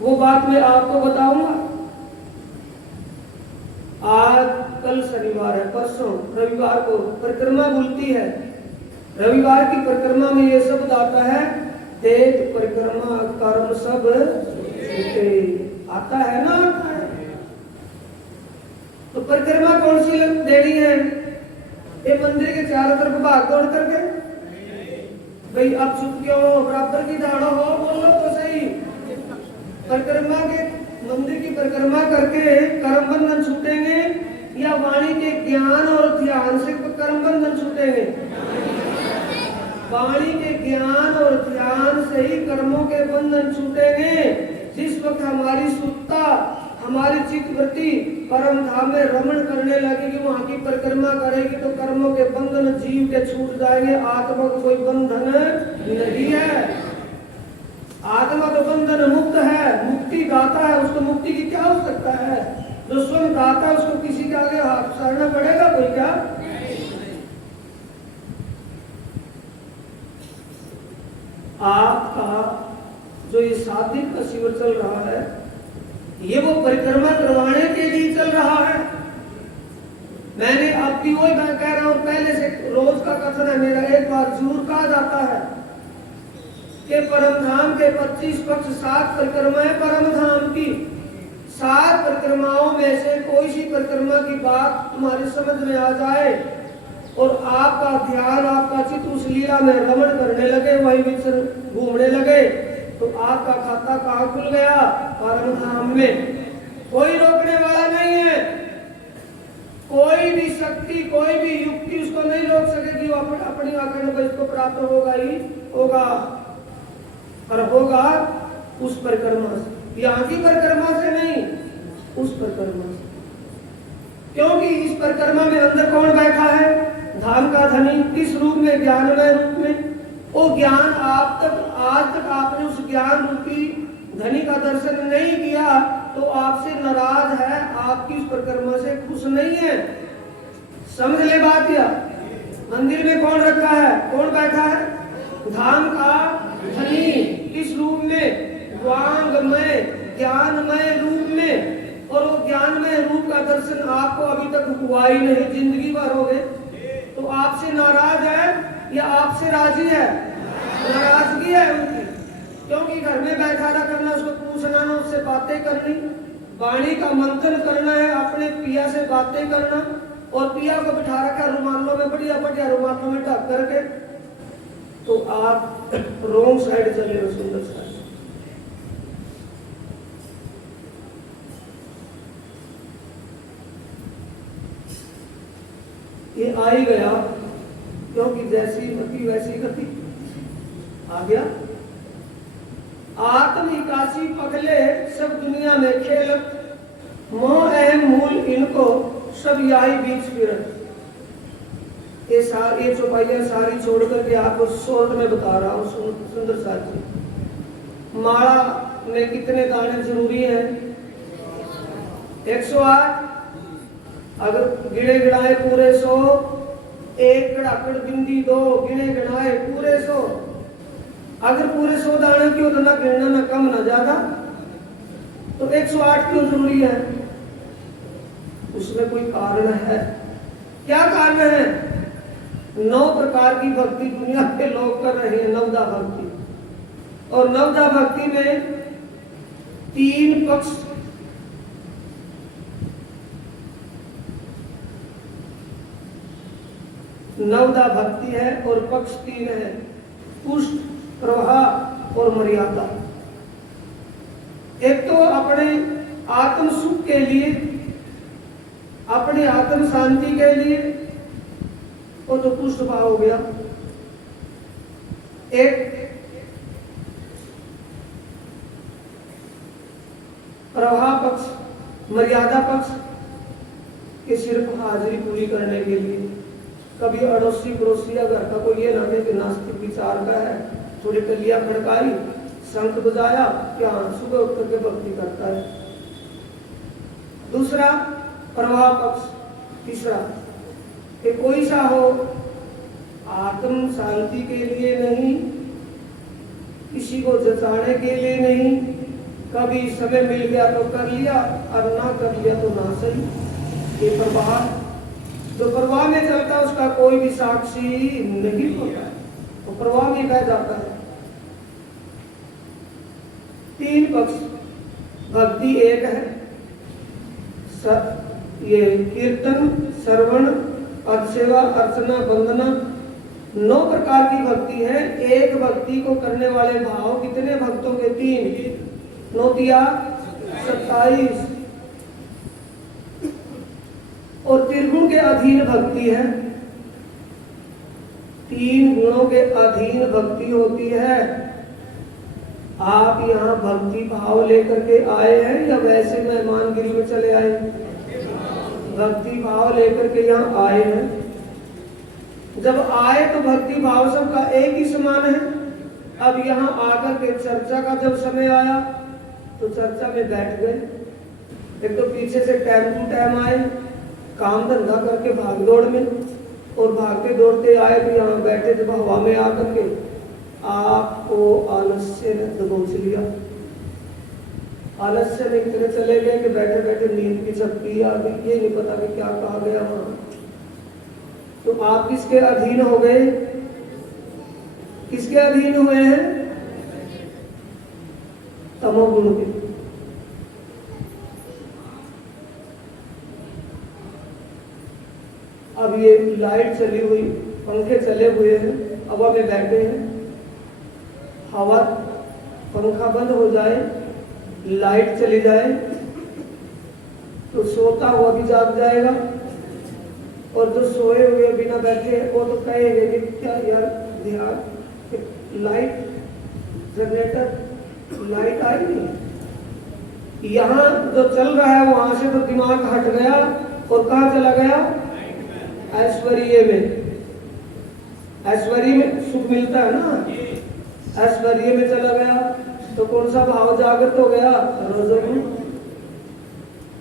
वो बात मैं आपको बताऊंगा। आज कल शनिवार है, परसों रविवार को परिक्रमा बुलती है। रविवार की परिक्रमा में ये शब्द आता है, देव परिक्रमा कर्म सब आता है ना, आता है। तो परिक्रमा कौन सी देनी है? ये मंदिर के चारों तरफ भाग दौड़ करके, भाई अब चुप क्यों हो, बराबर की धारणा हो, बोलो तो सही। परिक्रमा के मंदिर की परिक्रमा करके कर्म बंधन छूटेंगे या वाणी के ज्ञान और ध्यान से कर्म बंधन छूटेंगे? वाणी के ज्ञान और ध्यान से ही कर्मों के बंधन छूटेंगे। जिस वक्त हमारी सुरता, हमारी चित्तवृत्ति परम धाम में रमण करने लगेगी, वहां की परिक्रमा करेगी, तो कर्मों के बंधन जीव के छूट जाएंगे। आत्मा को कोई बंधन नहीं है, आत्मा तो बंधन मुक्त है, मुक्ति दाता है, उसको मुक्ति की क्या हो सकता है? जो स्वयं दाता है उसको किसी के आगे हाथ सारना पड़ेगा कोई क्या? आपका जो ये 7 दिन का शिविर चल रहा है, ये वो परिक्रमा करवाने के लिए चल रहा है। मैंने अब भी वही मैं कह रहा हूं, पहले से रोज का कथन है मेरा, एक बार जरूर कहा जाता है कि परम धाम के 25 पक्ष 7 परिक्रमाएं परम धाम की। 7 परिक्रमाओं में से कोई सी परिक्रमा की बात तुम्हारी समझ में आ जाए और आपका ध्यान, आपका चित्त उस लीला में रमण करने लगे, वही विचर घूमने लगे, तो आपका खाता कहाँ खुल गया? परम धाम में। कोई रोकने वाला नहीं है, कोई भी शक्ति, कोई भी युक्ति उसको नहीं रोक सकेगी। वो अपनी आंखें में इसको प्राप्त होगा ही होगा, और होगा उस परिक्रमा से, यहाँ की परिक्रमा से नहीं, उस परिक्रमा से। क्योंकि इस परिक्रमा में अंदर कौन बैठा है? धाम का धनी। किस रूप में? ज्ञानमय रूप में। वो ज्ञान आप तक, आज तक आपने उस ज्ञान रूपी धनी का दर्शन नहीं किया, तो आपसे नाराज है, आपकी उस परिक्रमा से खुश नहीं है। समझ ले बात। या मंदिर में कौन रखा है, कौन बैठा है? धाम का धनी। किस रूप में? वांगमय, ज्ञानमय रूप में। और वो ज्ञानमय रूप का दर्शन आपको अभी तक हुआ ही नहीं, जिंदगी भर हो गए, तो आपसे नाराज है या आपसे राजी है? नाराजगी है उनकी, क्योंकि घर में बैठा रहा करना, उसको पूछना ना, उससे बातें करनी, वाणी का मंथन करना है, अपने पिया से बातें करना, और पिया को बिठा रखा रुमालों में, बढ़िया बढ़िया रुमालों में ढक करके, तो आप रोंग साइड चले हो, सुंदर साइड। ये आ ही गया, क्योंकि जैसी मति वैसी गति। आ गया। आत्म इकासी पगले सब दुनिया में खेलत, मोह अहम मूल इनको सब यही बीच फिरत। ये चौपाइयां सारी छोड़ करके आपको शॉर्ट में बता रहा हूँ, सुंदर साथी। माला में कितने दाने जरूरी हैं? 108। अगर गिने गिनाए पूरे 100, एक गड़ाकड़ बिंदी 2 गिने गिनाए पूरे 100। अगर पूरे 100 दाने की हो तो ना गिनना, ना कम ना ज्यादा, तो 108 क्यों जरूरी है? उसमें कोई कारण है। क्या कारण है? 9 प्रकार की भक्ति दुनिया के लोग कर रहे हैं, नवदा भक्ति। और नवदा भक्ति में 3 पक्ष, नवदा भक्ति है और पक्ष 3 है, पुष्ट, प्रवाह और मर्यादा। एक तो अपने आत्म सुख के लिए, अपनी आत्म शांति के लिए, वो तो पुष्ट भाव हो गया। एक प्रवाह पक्ष, मर्यादा पक्ष के सिर्फ हाजिरी पूरी करने के लिए। कभी अड़ोसी पड़ोसी या घर का कोई ये ना कि नास्तिक विचार का है, थोड़ी कलिया खड़काई, शंख बजाया, क्या सुबह उठ करके भक्ति करता है। दूसरा प्रवाह पक्ष। तीसरा कि कोई सा हो, आत्म शांति के लिए नहीं, किसी को जचाने के लिए नहीं, कभी समय मिल गया तो कर लिया और ना कर लिया तो ना सही। ये प्रवाह, जो प्रवाह में चलता है उसका कोई भी साक्षी नहीं होता है, वो प्रवाह में बह जाता है। 3 पक्ष भक्ति एक है, ये कीर्तन, श्रवण, पदसेवा, अर्चना, वंदना, 9 प्रकार की भक्ति है। एक भक्ति को करने वाले भाव कितने भक्तों के? 3, 9 दिया 27। और त्रिगुण के अधीन भक्ति है, 3 गुणों के अधीन भक्ति होती है। आप यहाँ भक्ति भाव लेकर के आए हैं या वैसे मेहमानगिरी में चले आए? भक्ति भाव लेकर के यहाँ आए हैं। जब आए तो भक्ति भाव सबका एक ही समान है। अब यहाँ आकर के चर्चा का जब समय आया तो चर्चा में बैठ गए। एक तो पीछे से टाइम टू टाइम आए, काम धंधा करके भाग दौड़ में, और भागते दौड़ते आए तो यहाँ बैठे जब हवा में आकर के आपको आलस्य ने दबोच लिया। आलस्य में इतने चले गए कि बैठे बैठे नींद की झपकी आ गई, ये नहीं पता कि क्या कहा गया वहां। तो आप किसके अधीन हो गए? किसके अधीन हुए हैं? तमोगुण के। अब ये लाइट चली हुई, पंखे चले हुए हैं, हवा में बैठे हैं, हवा पंखा बंद हो जाए, लाइट चली जाए तो सोता हुआ भी जाग जाएगा, और जो सोए हुए बिना बैठे वो तो कहेंगे कि क्या यार ध्यान, लाइट जनरेटर लाइट आई नहीं। यहाँ जो चल रहा है वहां से तो दिमाग हट गया और कहाँ चला गया? ऐश्वर्य में। ऐश्वर्य में सुख मिलता है ना, ऐश्वर्य में चला गया तो कौन सा भाव जागृत हो गया? रजोगुण।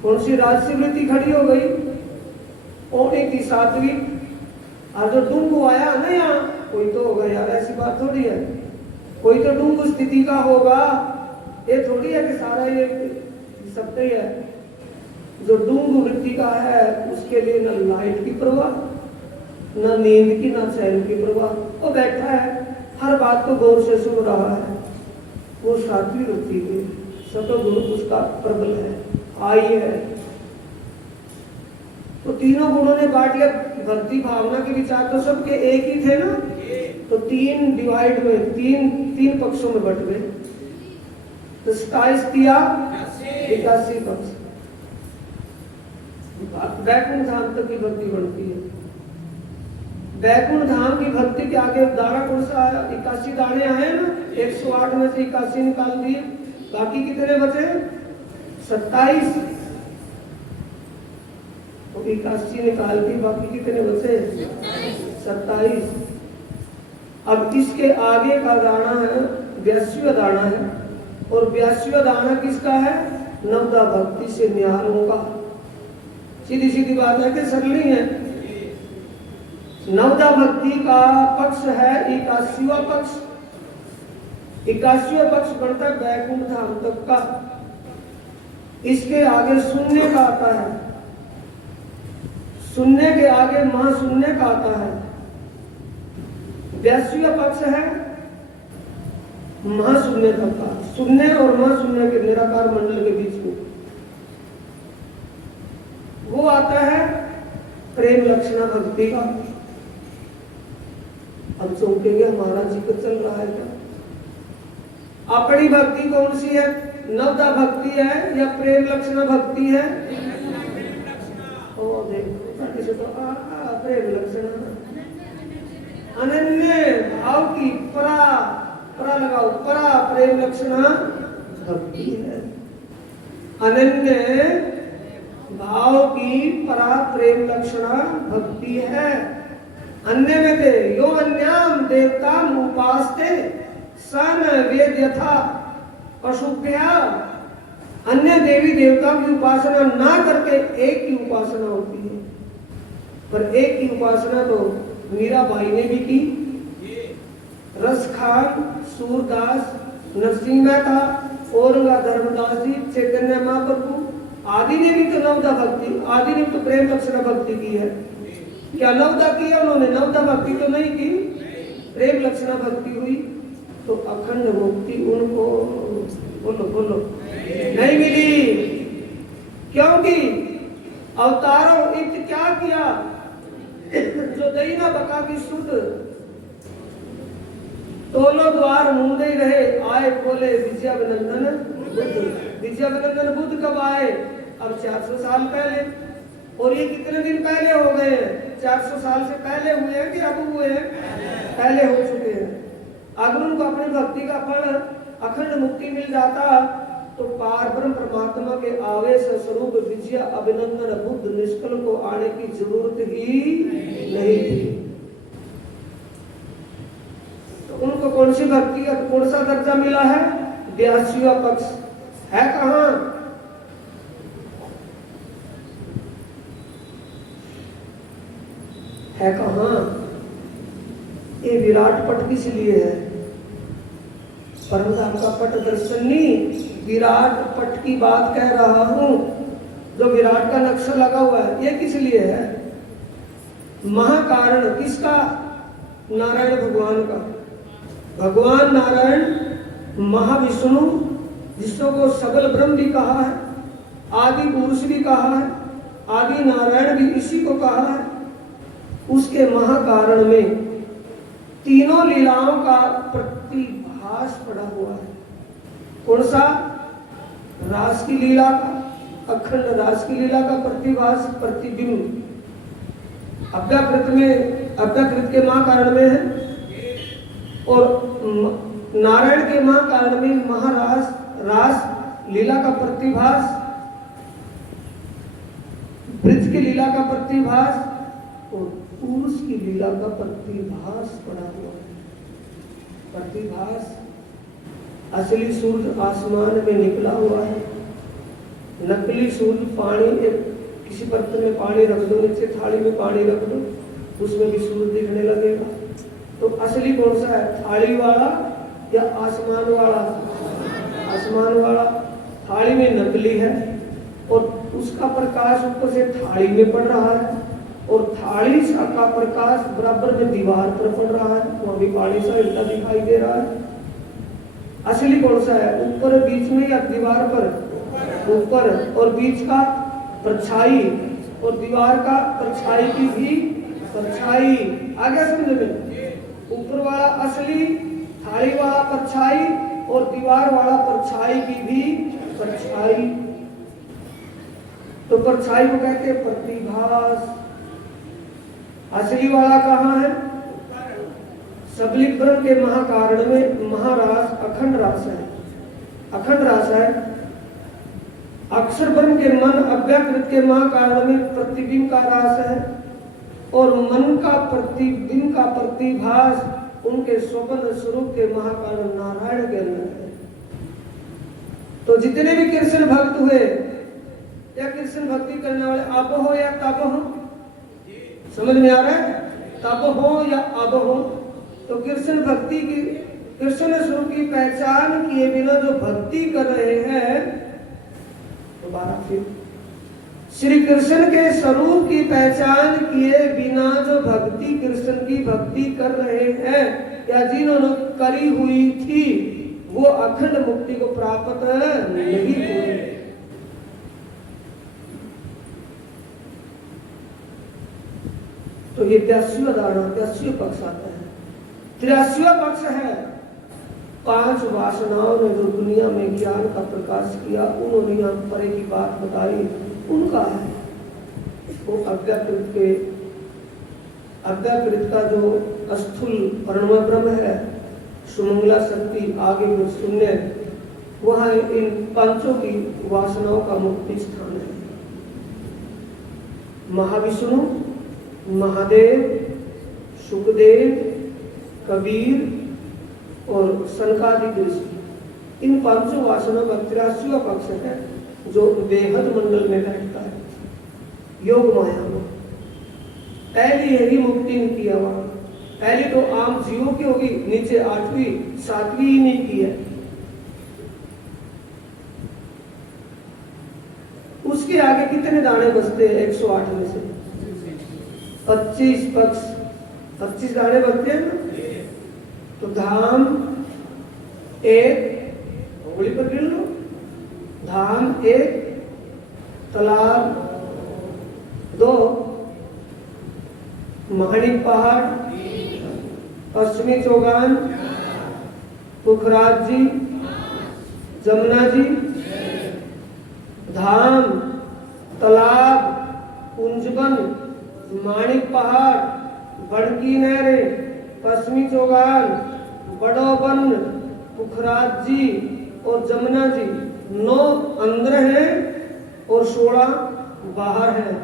कौन सी राजसी वृत्ति खड़ी हो गई? ओने की सात्विक। और जो डूंग आया ना यहाँ, कोई तो होगा यार, ऐसी बात थोड़ी है, कोई तो डूंग स्थिति का होगा। ये थोड़ी है कि सारा ये सब ही है। जो डूंग वृत्ति का है उसके लिए न लाइट की परवाह, न नींद की, न चैन की परवाह। वो बैठा है, हर बात को गौर से सुन रहा है। वो सात्विक वृत्ति के सतोगुण उसका प्रबल है, आई है। तो तीनों गुणों ने बांट लिया। भक्ति भावना के विचार तो सबके एक ही थे ना, तो 3 डिवाइड हुए, 3 पक्षों में बट गए। तो 81 पक्ष। बैकुंठ धाम तक की भक्ति बढ़ती है। बैकुंठ धाम की भक्ति के आगे दाना कौन सा आया? 81 दाने आए ना, 108 में से 81 निकाल दिए, बाकी कितने बचे? 27। तो 81 निकाल के बाकी कितने बचे? 27। अब इसके आगे का दाना है 82वां दाना है, और 82वां दाना किसका है? नवदा भक्ति से न्यारों का। सीधी सीधी बात है कि सरली है। नवदा भक्ति का पक्ष है 81वां पक्ष। 81वां पक्ष बढ़ता है बैकुंठ धाम तक का। इसके आगे शून्य का आता है, शून्य के आगे महाशून्य का आता है, 82वां पक्ष है महाशून्य का, शून्य और महाशून्य के निराकार मंडल के बीच में वो आता है प्रेम लक्षणा भक्ति का। अब चौंकेंगे हमारा जिक्र चल रहा है क्या? अपनी भक्ति कौन सी है? नवदा भक्ति है या प्रेम लक्षणा भक्ति है? ओ देखो तो प्रेम लक्षणा अनन्य भाव की परा लगाओ, परा प्रेम लक्षणा भक्ति है। अनन्य भाव की परा प्रेम लक्षणा भक्ति है। अन्य में दे यो अन्याम देवताम उपास्ते सन वेद यथा पशुभ्या। अन्य देवी देवताओं की उपासना ना करके एक की उपासना होती है, पर एक की उपासना तो मीराबाई ने भी की, रसखान, सूरदास, नरसिंह मेहता, औरंगा धर्मदास जी, चैतन्य महाप्रभु आदि ने भी तो नवदा भक्ति, आदि ने तो प्रेम लक्षणा भक्ति की है। क्या नवदा किया उन्होंने? नवदा भक्ति तो नहीं की, प्रेम लक्षणा भक्ति हुई। तो अखंड मुक्ति उनको बोलो नहीं मिली, क्योंकि अवतारों इत क्या किया? जो दईना बका की शुद्ध तोलो द्वार मूंदे रहे, आए बोले विजयाभिनंदन बुद्ध। विजयाभिनंदन बुद्ध कब आए? अब 400 साल पहले। और ये कितने दिन पहले हो गए हैं? 400 साल से पहले हुए हैं कि अब हुए हैं? पहले हो चुके हैं। अगर उनको अपनी भक्ति का फल अखंड मुक्ति मिल जाता तो पार ब्रह्म परमात्मा के आवेश स्वरूप विजय अभिनंदन बुद्ध निष्कल को आने की जरूरत ही नहीं थी। तो उनको कौन सी भक्ति का कौन सा दर्जा मिला है? 82वां पक्ष है। कहां है? कहां? ये विराट पट किस लिए है? परमधाम का पट दर्शन नहीं, विराट पट की बात कह रहा हूं। जो विराट का नक्शा लगा हुआ है ये किस लिए है? महाकारण किसका? नारायण भगवान का। भगवान नारायण महाविष्णु, जिसको सबल ब्रह्म भी कहा है, आदि पुरुष भी कहा है, आदि नारायण भी इसी को कहा है। उसके महाकारण में तीनों लीलाओं का प्रतिभास पड़ा हुआ है। कौन सा? रास की लीला का, अखंड रास की लीला का प्रतिभास, प्रतिबिंब अव्याकृत में, अव्याकृत के महाकारण में है, और नारायण के महाकारण में महारास रास लीला का प्रतिभास, ब्रज की लीला का प्रतिभास और पुरुष की लीला का प्रतिभास पड़ा हुआ है। प्रतिभास असली सूर्य आसमान में निकला हुआ है, नकली सूर्य पानी, एक किसी बर्तन में पानी रख दो, नीचे थाली में पानी रख दो, उसमें भी सूर्य दिखने लगेगा। तो असली कौन सा है? थाली वाला या आसमान वाला? आसमान वाला। थाली में नकली है और उसका प्रकाश ऊपर से थाली में पड़ रहा है, और थाली का प्रकाश बराबर में दीवार पर पड़ रहा है, वहां भी पानी सा हिलता दिखाई दे रहा है। असली कौन सा है? ऊपर, बीच में या दीवार पर? ऊपर। और बीच का परछाई, और दीवार का परछाई की भी परछाई। आगे समझ में? ऊपर वाला असली, थाली वाला परछाई, और दीवार वाला परछाई की भी परछाई। तो परछाई को कहते हैं प्रतिभास। असली वाला कहाँ है? सबलिक ब्रह्म के महाकारण में महारास अखंड रास है, अखंड रास है। अक्षर ब्रह्म के मन अव्याकृत के महाकारण में प्रतिबिंब का रास है, और मन का प्रतिबिंब का प्रतिभास उनके स्वप्न स्वरूप के महाकारण नारायण के अंदर है। तो जितने भी कृष्ण भक्त हुए या कृष्ण भक्ति करने वाले, अब हो या तब हो, समझ में आ रहा है? तब हो या अब हो, तो कृष्ण भक्ति की, कृष्ण स्वरूप की पहचान किए बिना जो भक्ति कर रहे हैं, दोबारा फिर श्री कृष्ण के स्वरूप की पहचान किए बिना जो भक्ति कृष्ण की भक्ति कर रहे हैं या जिन्होंने करी हुई थी वो अखंड मुक्ति को प्राप्त नहीं हुए। तो ये 82वां धारणा 83वां पक्ष आता है। 83वां पक्ष है 5 वासनाओं ने जो दुनिया में ज्ञान का प्रकाश किया, उन्होंने यहाँ परे की बात बताई, उनका है वो अज्ञाकृत का जो स्थूल वर्णमय ब्रह्म है, सुमंगला शक्ति आगे में शून्य, वहां इन 5 की वासनाओं का मुक्ति स्थान है। महाविष्णु, महादेव, सुखदेव, कबीर और सनकादि ऋषि, इन 5 वासनाओं का 83वां पक्ष है जो बेहद मंडल में बैठता है योग माया में। पहली यही मुक्ति इनकी है। वहां पहली तो आम जीवों की होगी, नीचे 8वीं 7वीं ही नहीं की है। उसके आगे कितने दाने बचते हैं 108 में से? 25 पक्ष, 25 दाने बचते हैं ना। तो धाम 1 उंगली पर गिन लो, धाम 1, तालाब 2, महानिक पहाड़, पश्चिमी चौगान, पुखराज जी, जमुना जी, धाम, तालाब, कुंजबन, माणिक पहाड़, बड़की नहरें, पश्चिमी चौगान, बड़ोबन, पुखराज जी और जमुना जी, 9 अंदर हैं और 16 बाहर हैं।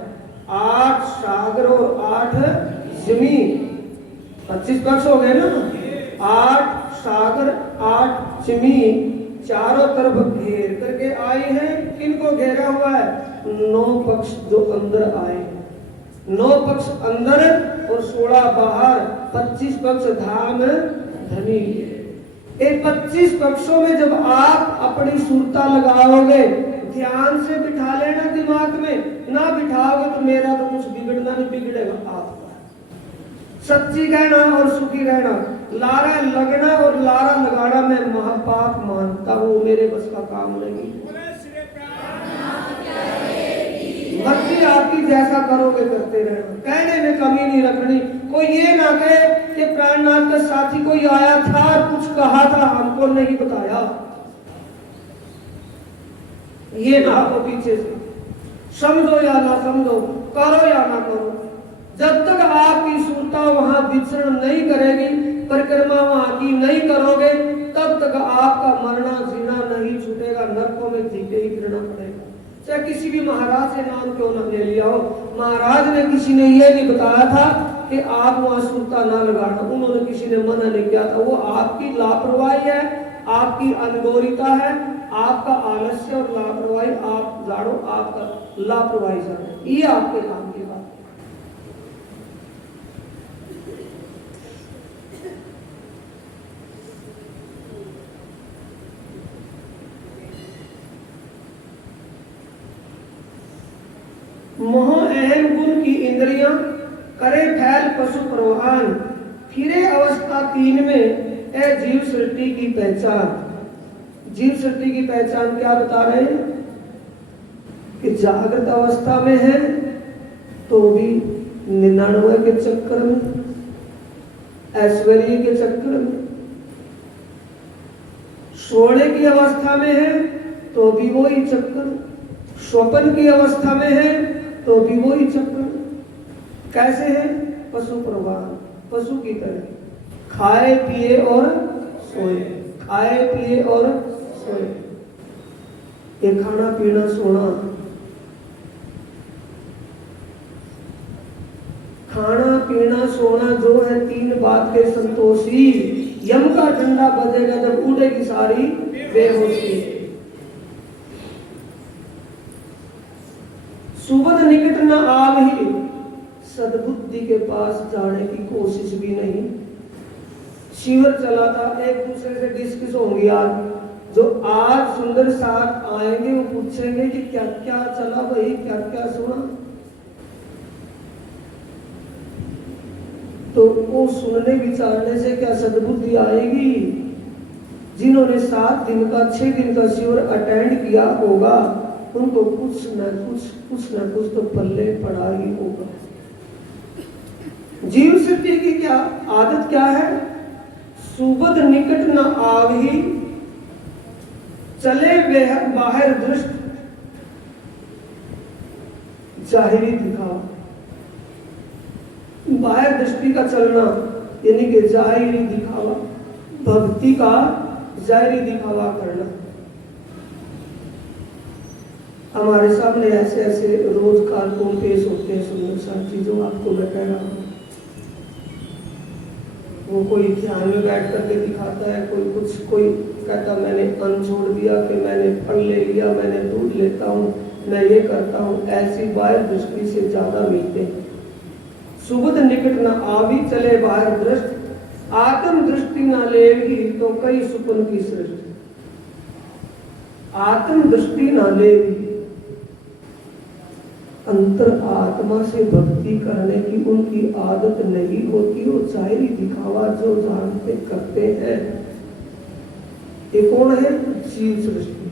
8 सागर और 8 जमीन, 25 पक्ष हो गए ना। 8 सागर 8 जमीन चारों तरफ घेर करके आए हैं। किनको घेरा हुआ है? 9 पक्ष जो अंदर आए हैं। 9 पक्ष अंदर और 16 बाहर, 25 पक्ष धाम धनी। इन 25 पक्षों में जब आप अपनी सुरता लगाओगे, ध्यान से बिठा लेना दिमाग में, ना बिठाओगे तो मेरा तो कुछ बिगड़ना नहीं, बिगड़ेगा आपका। सच्ची कहना और सुखी रहना, लारा लगना और लारा लगाना मैं महापाप मानता हूँ, मेरे बस का काम नहीं। मर्जी आपकी, जैसा करोगे करते रहना, कहने में कमी नहीं रखनी। कोई ये ना कहे कि प्राणनाथ का साथी कोई आया था और कुछ कहा था, हमको नहीं बताया, ये ना हो पीछे से। समझो या ना समझो, करो या ना करो, जब तक आपकी सुरता वहां विचरण नहीं करेगी, परिक्रमा वहां की नहीं करोगे, तब तक आपका मरना जीना नहीं छूटेगा, नरकों में जीते ही गिरना पड़ेगा। चाहे किसी भी महाराज से नाम क्यों न ले लिया हो, महाराज ने किसी ने ये नहीं बताया था कि आप वहां सुरता ना लगाना, उन्होंने किसी ने मना नहीं किया था। वो आपकी लापरवाही है, आपकी अनगौरिता है, आपका आलस्य और लापरवाही, आप जानो आपका लापरवाही जानो, ये आपके काम की बात है। मोह अहम गुण की इंद्रियां करे फैल पशु प्रवाहन, फिरे अवस्था 3 में ए जीव सृष्टि की पहचान। जीव सृष्टि की पहचान क्या बता रहे हैं कि जागृत अवस्था में है तो भी 99 के चक्कर में, ऐश्वर्य के चक्कर में, सोने की अवस्था में है तो भी वही चक्कर, स्वप्न की अवस्था में है तो भी वही चक्कर। कैसे है? पशु प्रवाह, पशु की तरह खाए पिए और सोए, खाए पिए और सोए। ये खाना पीना सोना, खाना पीना सोना जो है 3 बात के संतोषी। यम का डंडा बजेगा जब उड़ेगी सारी बेहोशी। सुबह निकट न आग ही, सद्बुद्धि के पास जाने की कोशिश भी नहीं। शिविर चला था, एक दूसरे से डिस्कस होंगी आज, जो आज सुंदर साथ आएंगे वो पूछेंगे कि क्या क्या चला भाई, क्या क्या सुना। तो वो सुनने विचारने से क्या सद्बुद्धि आएगी? जिन्होंने 7 दिन का 6 दिन का शिविर अटेंड किया होगा उनको कुछ न कुछ तो पल्ले पड़ा ही होगा। जीव शक्ति की क्या आदत क्या है? सुबद निकट न आवही, चले बाहर दृष्ट, जाहिरी दिखावा। बाहर दृष्टि का चलना यानी कि जाहिरी दिखावा, भक्ति का जाहिरी दिखावा करना। हमारे सामने ऐसे ऐसे रोज कार्यक्रम पेश होते हैं सुंदर सा चीजों आपको मैं कह रहा हूँ। वो कोई ध्यान में बैठ करके दिखाता है, कोई कहता मैंने अन्न छोड़ दिया, कि मैंने फल ले लिया, मैंने दूध लेता हूँ, मैं ये करता हूँ। ऐसी बाहर दृष्टि से ज्यादा मिलते हैं। सुबुध निकट न आवी, चले बाहर दृष्ट, आत्म दृष्टि न लेगी तो कई सुपन की सृष्टि। आत्म दृष्टि न लेगी, अंतर आत्मा से भक्ति करने की उनकी आदत नहीं होती। वो जाहिरी दिखावा जो जानते करते हैं। ये कौन है? जीव सृष्टि।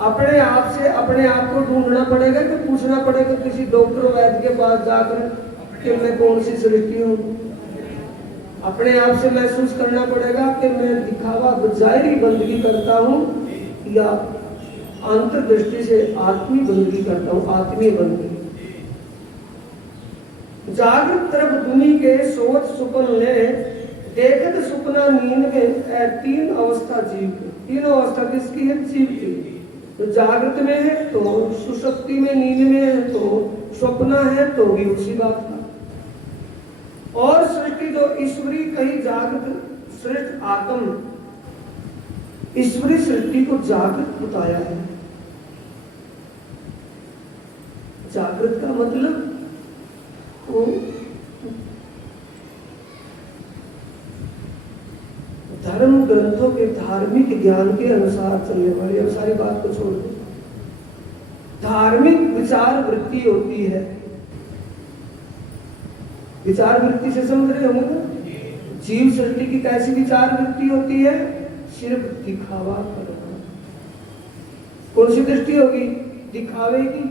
अपने आप से अपने आप को ढूंढना पड़ेगा कि पूछना पड़ेगा किसी डॉक्टर वैद्य के पास जाकर कि मैं कौन सी सृष्टि हूँ? अपने आप से महसूस करना पड़ेगा कि मैं दिखावा जाहिरी बंदगी करता हूँ या अंतर्दृष्टि से आत्मी बंदगी करता हूँ, आत्मीय बंदगी। जागृत तरफ दुनी के सोच सुपन ले, देखत सुपना नींद में। 3 अवस्था जीव की। तीनों अवस्था किसकी है? जीव की। तो जागृत में है तो सुषुप्ति में, नींद में है तो स्वप्न है तो भी उसी बात का। और सृष्टि जो ईश्वरी कही जागृत सृष्टि आत्म, ईश्वरी सृष्टि को जागृत बताया है। जागृत का मतलब वो धर्म ग्रंथों के धार्मिक ज्ञान के अनुसार चलने वाली। अब सारी बात को छोड़ दो। धार्मिक विचार वृत्ति होती है। विचार वृत्ति से समझ रहे होंगे ना? जीव सृष्टि की कैसी विचार वृत्ति होती है? सिर्फ दिखावा करना। कौन सी दृष्टि होगी? दिखावे की।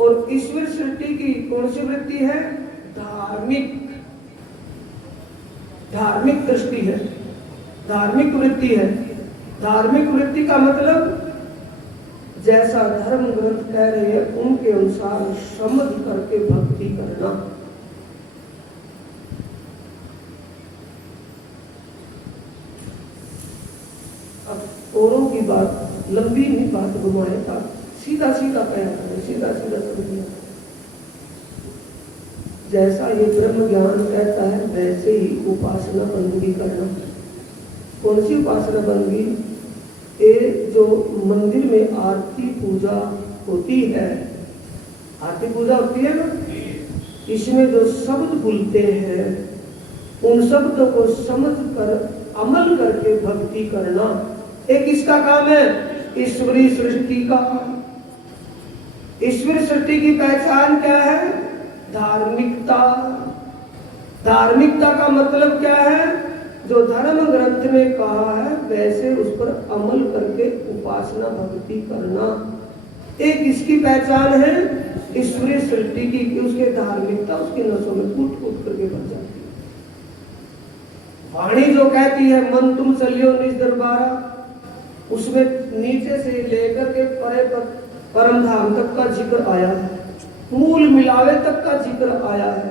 और ईश्वर सृष्टि की कौन सी वृत्ति है? धार्मिक। धार्मिक दृष्टि है, धार्मिक वृत्ति है। धार्मिक वृत्ति का मतलब जैसा धर्म ग्रंथ कह रहे हैं उनके अनुसार समझ करके भक्ति करना। अब औरों की बात लंबी नहीं, बात घुमाएगा, सीधा सीधा कहा, सीधा सीधा समझिए। जैसा ये ब्रह्म ज्ञान कहता है वैसे ही उपासना बंदगी करना। कौन सी उपासना बंदगी? ये जो मंदिर में आरती पूजा होती है, आरती पूजा होती है ना, इसमें जो शब्द बोलते हैं उन शब्दों को समझ कर अमल करके भक्ति करना, एक इसका काम है। ईश्वरी सृष्टि का। ईश्वरी सृष्टि की पहचान क्या है? धार्मिकता। धार्मिकता का मतलब क्या है? जो धर्म ग्रंथ में कहा है वैसे उस पर अमल करके उपासना भक्ति करना, एक इसकी पहचान है ईश्वरी सृष्टि की। कि उसके धार्मिकता उसकी नसों में कूट कूट करके बन जाती है। वाणी जो कहती है मन तुम चलियो निज दरबारा, उसमें नीचे से लेकर के परे परम धाम तक का जिक्र आया है, मूल मिलावे तक का जिक्र आया है।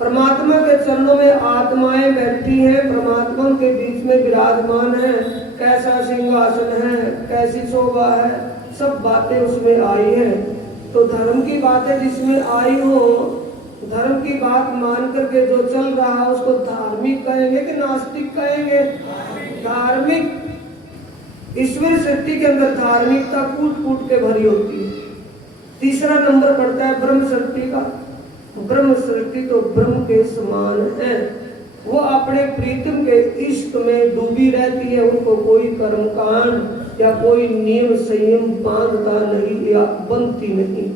परमात्मा के चरणों में आत्माएं बैठी हैं, परमात्मा के बीच में विराजमान है, कैसा सिंहासन है, कैसी शोभा है, सब बातें उसमें आई हैं। तो धर्म की बातें जिसमें आई हो, धर्म की बात मान करके जो चल रहा है उसको धार्मिक कहेंगे कि नास्तिक कहेंगे? धार्मिक। ईश्वर सृष्टि के अंदर धार्मिकता कूट कूट के भरी होती है। तीसरा नंबर पड़ता है ब्रह्म सृष्टि का। ब्रह्म सृष्टि तो ब्रह्म के समान है, वो अपने प्रीतम के इश्क में डूबी रहती है। उनको कोई कर्मकांड या कोई नियम संयम बांधता नहीं या बंधती नहीं,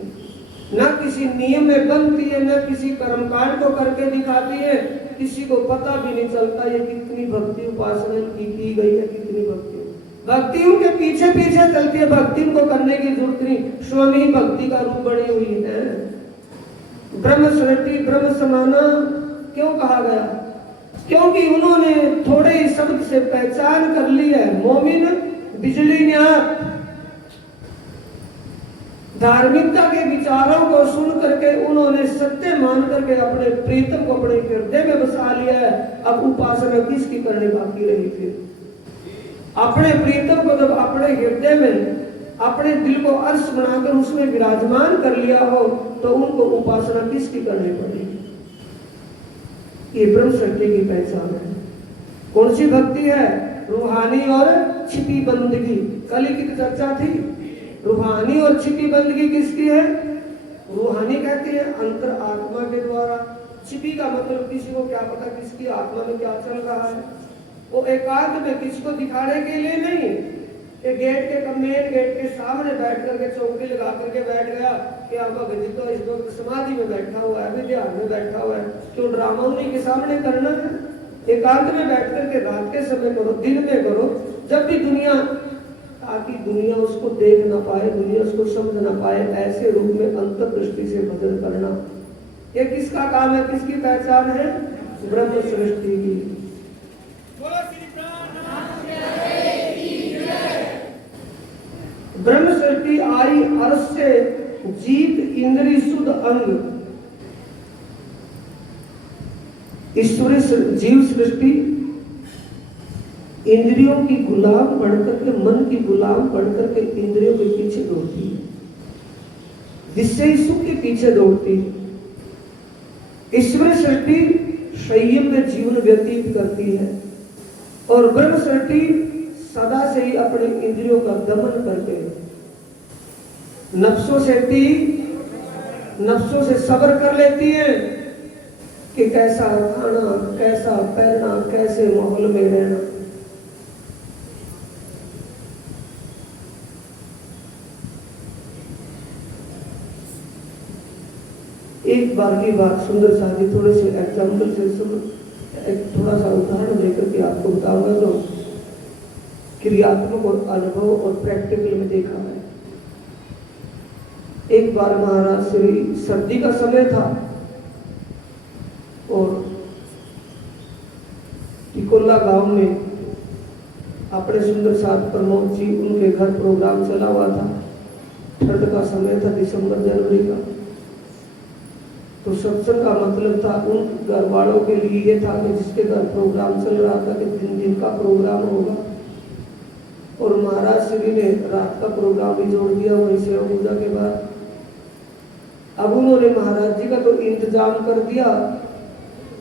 न किसी नियम में बंधती है, न किसी कर्मकांड को करके दिखाती है। किसी को पता भी नहीं चलता ये कितनी भक्ति उपासना की गई है, कितनी भक्ति उनके पीछे पीछे चलती है। भक्ति उनको करने की जरूरत नहीं, स्वयं ही भक्ति का रूप बनी हुई है। ब्रह्म सृष्टि ब्रह्म समाना क्यों कहा गया? क्योंकि उन्होंने थोड़े ही शब्द से पहचान कर ली है। मोमिन बिजली न्यात धार्मिकता के विचारों को सुन करके उन्होंने सत्य मान करके अपने प्रीतम को अपने हृदय में बसा लिया है। अब उपासना किसकी करनी बाकी रही? फिर अपने प्रीतम को जब अपने हृदय में अपने दिल को अर्श बनाकर उसमें विराजमान कर लिया हो तो उनको उपासना किसकी करनी पड़ेगी? ये ब्रह्म सत्य की पहचान है। कौन सी भक्ति है? रूहानी और छिपी बंदगी। कल की चर्चा थी, रूहानी और छिपी बंदगी किसकी है? रूहानी कहते हैं अंतर आत्मा के द्वारा। छिपी का मतलब किसी को क्या पता किसकी आत्मा में क्या चल रहा है। वो एकांत में किसी को दिखाने के लिए नहीं, ये मेन गेट के सामने बैठ करके चौकी लगा करके बैठ गया कि आपका गजित तो इस वक्त समाधि में बैठा हुआ है, ध्यान में बैठा हुआ है। क्यों ड्रामा उन्हीं के सामने करना है? एकांत में बैठ करके रात के समय करो, दिन में करो, जब भी दुनिया, ताकि दुनिया उसको देख ना पाए, दुनिया उसको समझ ना पाए, ऐसे रूप में अंतर्दृष्टि से भजन करना। ये किसका काम है? किसकी पहचान है? ब्रह्म सृष्टि की। ब्रह्म सृष्टि आई अर्श से जीत इंद्रिय शुद्ध अंग। ईश्वरी जीव सृष्टि इंद्रियों की गुलाम बनकर के, मन की गुलाम बनकर के इंद्रियों के पीछे दौड़ती है, विषय सुख के पीछे दौड़ती है। ईश्वरी सृष्टि संयम में जीवन व्यतीत करती है और ब्रह्म सृष्टि सदा से ही अपने इंद्रियों का दमन करके नफ्सों से सब्र कर लेती है कि कैसा खाना, कैसा पहनना, कैसे माहौल में रहना। एक बार की बात सुंदर साथी थोड़े से एग्जाम्पल से सुनो, एक थोड़ा सा उदाहरण देकर के आपको बताऊंगा जो क्रियात्मक और अनुभव और प्रैक्टिकल में देखा है। एक बार महाराज श्री सर्दी का समय था और टिकोला गांव में अपने सुंदर साथ प्रमोद जी उनके घर प्रोग्राम चला हुआ था। ठंड का समय था, दिसंबर जनवरी का। तो सत्संग का मतलब था उन घर वालों के लिए ये था कि जिसके घर प्रोग्राम चल रहा था कि 3 दिन का प्रोग्राम होगा और महाराज श्री ने रात का प्रोग्राम भी जोड़ दिया वहीं सेवा पूजा के बाद। अब उन्होंने महाराज जी का तो इंतजाम कर दिया,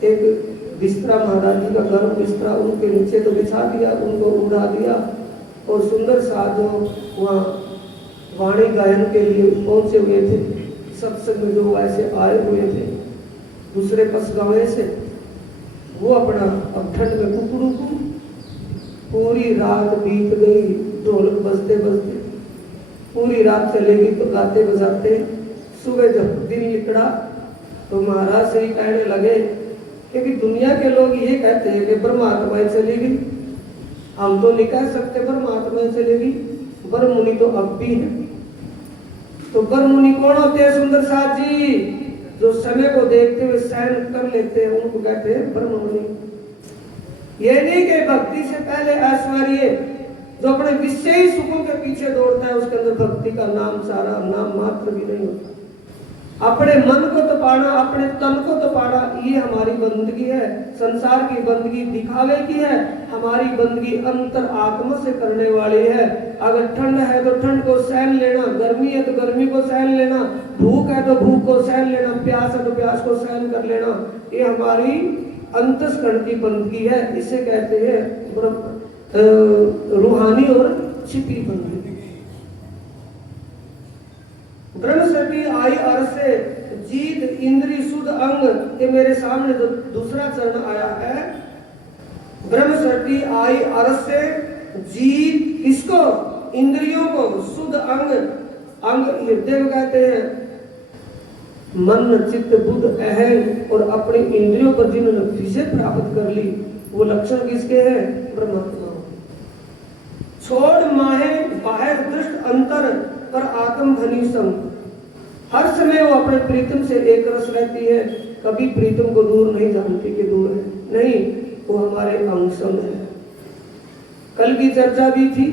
एक बिस्तरा महाराज जी का गर्म बिस्तरा उनके नीचे तो बिछा दिया, उनको उड़ा दिया और सुंदर सा जो वहाँ वाणी गायन के लिए पहुंचे हुए थे सत्संग में, जो ऐसे आए हुए थे दूसरे पस गाँव से, वो अपना अब ठंड में कुकड़ू को पूरी रात बीत गई, ढोलक बजते बजते पूरी रात चलेगी तो गाते बजाते। सुबह जब दिन निकला तो महाराज से ही कहने लगे क्योंकि दुनिया के लोग ये कहते हैं कि ब्रह्मात्माएं चली गई, हम तो नहीं कह सकते ब्रह्मात्माएं चलेगी, ब्रह्म मुनि तो अब भी है। तो ब्रह्म मुनि कौन होते हैं? सुंदर साथ जी, जो समय को देखते हुए सहन कर लेते हैं, उनको कहते हैं ब्रह्म मुनि। ये नहीं कि भक्ति से पहले ऐश्वर्य, जो अपने विषयी सुखों के पीछे दौड़ता है उसके अंदर भक्ति का नाम सारा नाम मात्र भी नहीं होता। अपने मन को तो पाना, अपने तन को तो पाना, ये हमारी बंदगी है। संसार की बंदगी दिखावे की है, हमारी बंदगी अंतर आत्मा से करने वाली है। अगर ठंड है तो ठंड को सहन लेना, गर्मी है तो गर्मी को सहन लेना, भूख है तो भूख को सहन लेना, प्यास है तो प्यास को सहन कर लेना, ये हमारी अंतस्करण की बंदगी है। इसे कहते हैं रूहानी और छिपी बंदगी। ब्रह्म सृष्टि आई अर्श से जीत इंद्रिय शुद्ध अंग। ये मेरे सामने जो दूसरा चरण आया है ब्रह्म सर्दी आई अरस से जीत किसको? इंद्रियों को। शुद्ध अंग, अंग हृदय कहते हैं। मन चित्त बुद्ध अहं और अपनी इंद्रियों पर जिन्होंने विजय प्राप्त कर ली, वो लक्षण किसके हैं? परमात्मा। छोड़ माहे बाहर दृष्ट अंतर पर आत्म धनी संग। हर समय वो अपने प्रीतम से एक रस रहती है, कभी प्रीतम को दूर नहीं जानती कि दूर है, नहीं, वो हमारे अंग संग है। कल की चर्चा भी थी,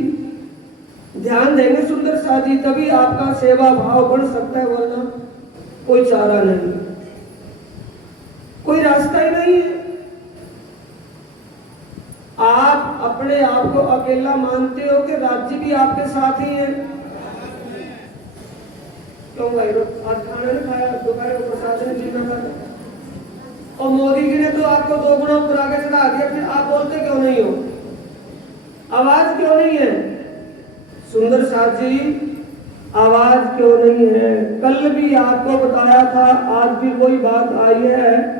ध्यान देंगे सुंदर साथी, तभी आपका सेवा भाव बढ़ सकता है, वरना कोई चारा नहीं, कोई रास्ता ही नहीं है। आप अपने आप को अकेला मानते हो कि राज्य भी आपके साथ ही है? क्यों भाई, आज खाना नहीं खाया, दोपहर को प्रसाद नहीं जीना खाया, और मोदी जी ने तो आपको 2 गुना ऊपर आगे चढ़ा दिया, फिर आप बोलते क्यों नहीं हो? आवाज क्यों नहीं है? सुंदर साथ जी, आवाज क्यों नहीं है? कल भी आपको बताया था, आज भी वही बात आई है।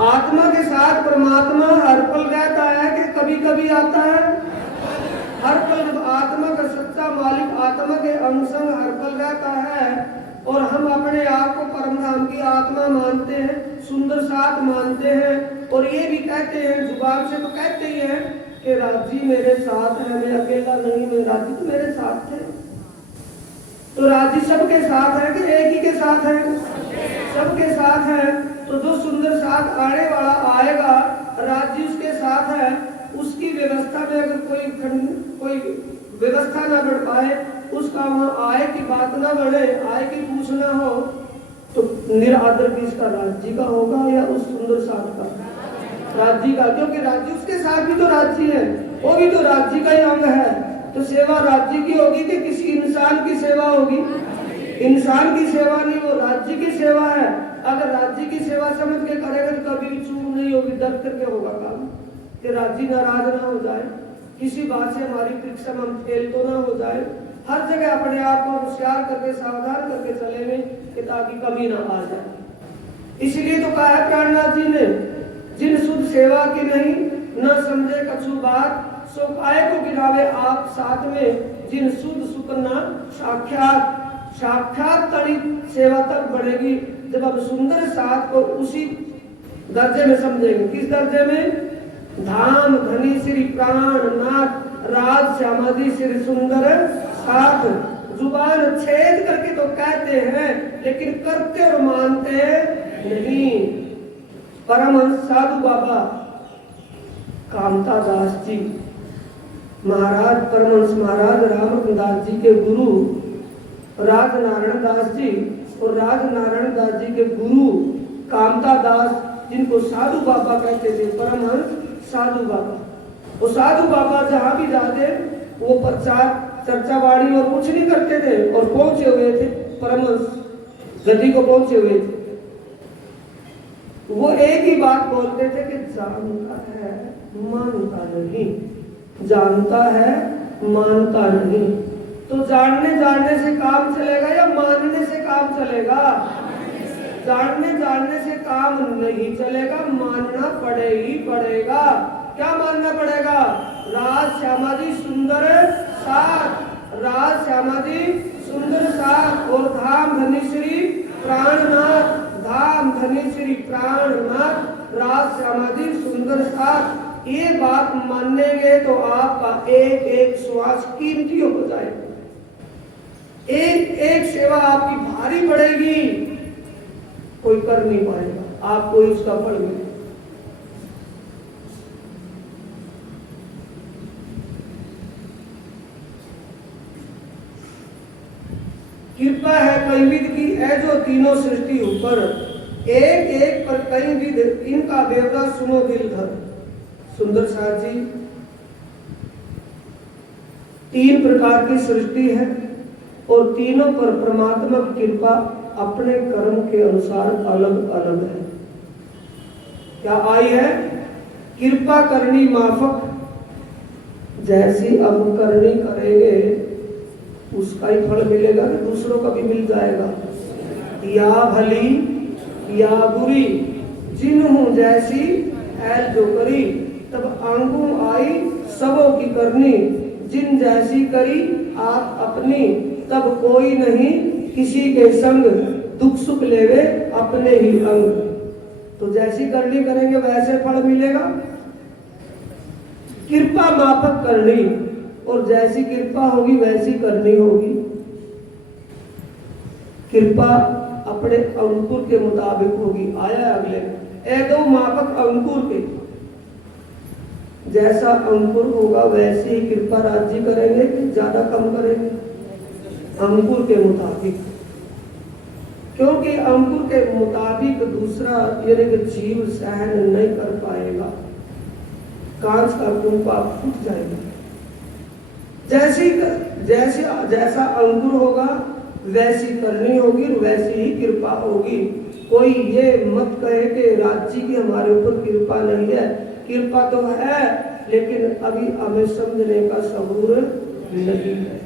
आत्मा के साथ परमात्मा हर पल रहता है कि कभी कभी आता है? हर पल आत्मा का सच्चा मालिक आत्मा के अंग संग हर पल रहता है, और हम अपने आप को परमधाम की आत्मा मानते हैं, सुंदर साथ मानते हैं, और ये भी कहते हैं, जुबान से तो कहते ही हैं कि राजी मेरे साथ है, मैं अकेला नहीं, मैं राजी तो मेरे साथ है। तो राजी सबके साथ है कि एक ही के साथ है? सबके साथ है। तो जो सुंदर साथ आने वाला आएगा, राज्य उसके साथ है, उसकी व्यवस्था में अगर कोई व्यवस्था ना बढ़ पाए, उसका वहां आय की बात ना बढ़े, आय की पूछ ना हो, तो निरादर किसका? राज्य का होगा या उस सुंदर साथ का? राज्य का, क्योंकि राज्य उसके साथ भी तो राज्य है, वो भी तो राज्य का ही अंग है। तो सेवा राज्य की होगी कि किसी इंसान की सेवा होगी? इंसान की सेवा नहीं, वो राज्य की सेवा है। अगर राज्य की सेवा समझ के करेगा तो कभी चूक नहीं होगी, डर करके होगा काम, कि राज्य नाराज ना हो जाए, किसी बात से हमारी परीक्षा में हम फेल तो ना हो जाए। हर जगह अपने आप को होशियार करके, सावधान करके चलेंगे कि ताकि कमी ना आ जाए। इसलिए तो कहा है प्राणनाथ जी ने, जिन शुद्ध सेवा की नहीं न समझे कछु बात, सो काय को गिरावे आप साथ में, जिन शुद्ध सुकन्ना साक्षात। साक्षात तड़ी सेवा तक बढ़ेगी जब हम सुंदर साथ को उसी दर्जे में समझेंगे। किस दर्जे में? धाम धनी श्री प्राण नाथ राज श्यामादि श्री सुंदर साथ। जुबान छेद करके तो कहते हैं, लेकिन करते और मानते नहीं। परमहंस साधु बाबा कामता दास जी महाराज, परमहंस महाराज रामकृष्ण दास जी के गुरु राज नारायण दास जी, और राज नारायण दास जी के गुरु कामता दास, जिनको साधु बाबा कहते थे, परमहंस साधु बाबा। वो साधु बाबा जहां भी जाते वो प्रचार चर्चा वाणी और कुछ नहीं करते थे, और पहुंचे हुए थे परमहंस गति को पहुंचे हुए थे। वो एक ही बात बोलते थे कि जानता है मानता नहीं, जानता है मानता नहीं। तो जानने से काम चलेगा या मानने से काम चलेगा? जानने से काम नहीं चलेगा, मानना पड़ेगा। क्या मानना पड़ेगा? राज श्यामादि सुंदर साथ, राज श्यामादि सुंदर साथ, और धाम धनी श्री प्राणनाथ, धाम धनी श्री प्राणनाथ, राज श्यामादि सुंदर साथ। ये बात मानेंगे तो आपका एक एक श्वास कीमती हो जाएगा, एक एक सेवा आपकी भारी पड़ेगी, कोई कर नहीं पाएगा, आपको इसका फल मिलेगा। कृपा है कई विध की है जो तीनों सृष्टि ऊपर, एक एक पर कई विध इनका बेवरा सुनो दिल धर। सुंदर साथ जी, 3 प्रकार की सृष्टि है, और तीनों पर परमात्मा की कृपा अपने कर्म के अनुसार अलग अलग है। क्या आई है? कृपा करनी माफक, जैसी अब करनी करेंगे उसका ही फल मिलेगा कि दूसरों का भी मिल जाएगा। या भली या बुरी जिन्हों जैसी ऐल जो करी, तब आंगू आई सबों की करनी, जिन जैसी करी आप अपनी, तब कोई नहीं किसी के संग, दुख सुख लेवे अपने ही अंग। तो जैसी करनी करेंगे वैसे फल मिलेगा। कृपा माफक करनी, और जैसी कृपा होगी वैसी करनी होगी। कृपा अपने अंकुर के मुताबिक होगी। आया अगले ए दो माफक अंकुर के, जैसा अंकुर होगा वैसे ही कृपा राज्य करेंगे, ज्यादा कम करेंगे अंकुर के मुताबिक। क्योंकि अंकुर के मुताबिक दूसरा यानी कि जीव सहन नहीं कर पाएगा, कांच का कुंपा फूट जाएगा। जैसा अंकुर होगा वैसी करनी होगी, वैसी ही कृपा होगी। कोई ये मत कहे कि राज्य की हमारे ऊपर कृपा नहीं है, कृपा तो है लेकिन अभी हमें समझने का सबूर नहीं है।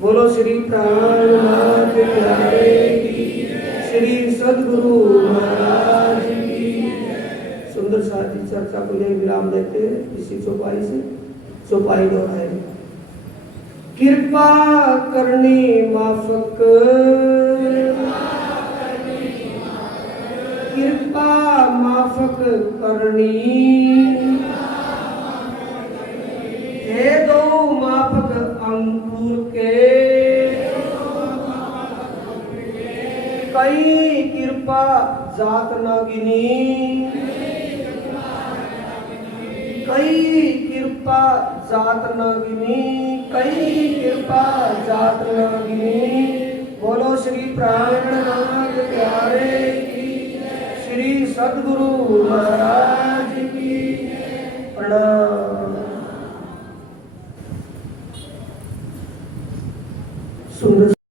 बोलो श्री प्राणनाथ प्यारे की, श्री सद्गुरु महाराज की। सुंदर साथी चर्चा को यही विराम देते हैं इसी चौपाई से। चौपाई दोहराएंगे। कृपा करनी माफक, कृपा माफक करनी, हे दो माफक अंकुर के, कई कृपा जात न गिनी, कई कृपा जात न गिनी, कई कृपा जात न गिनी। बोलो श्री प्राणनाथ प्यारे की, श्री सद्गुरु महाराज।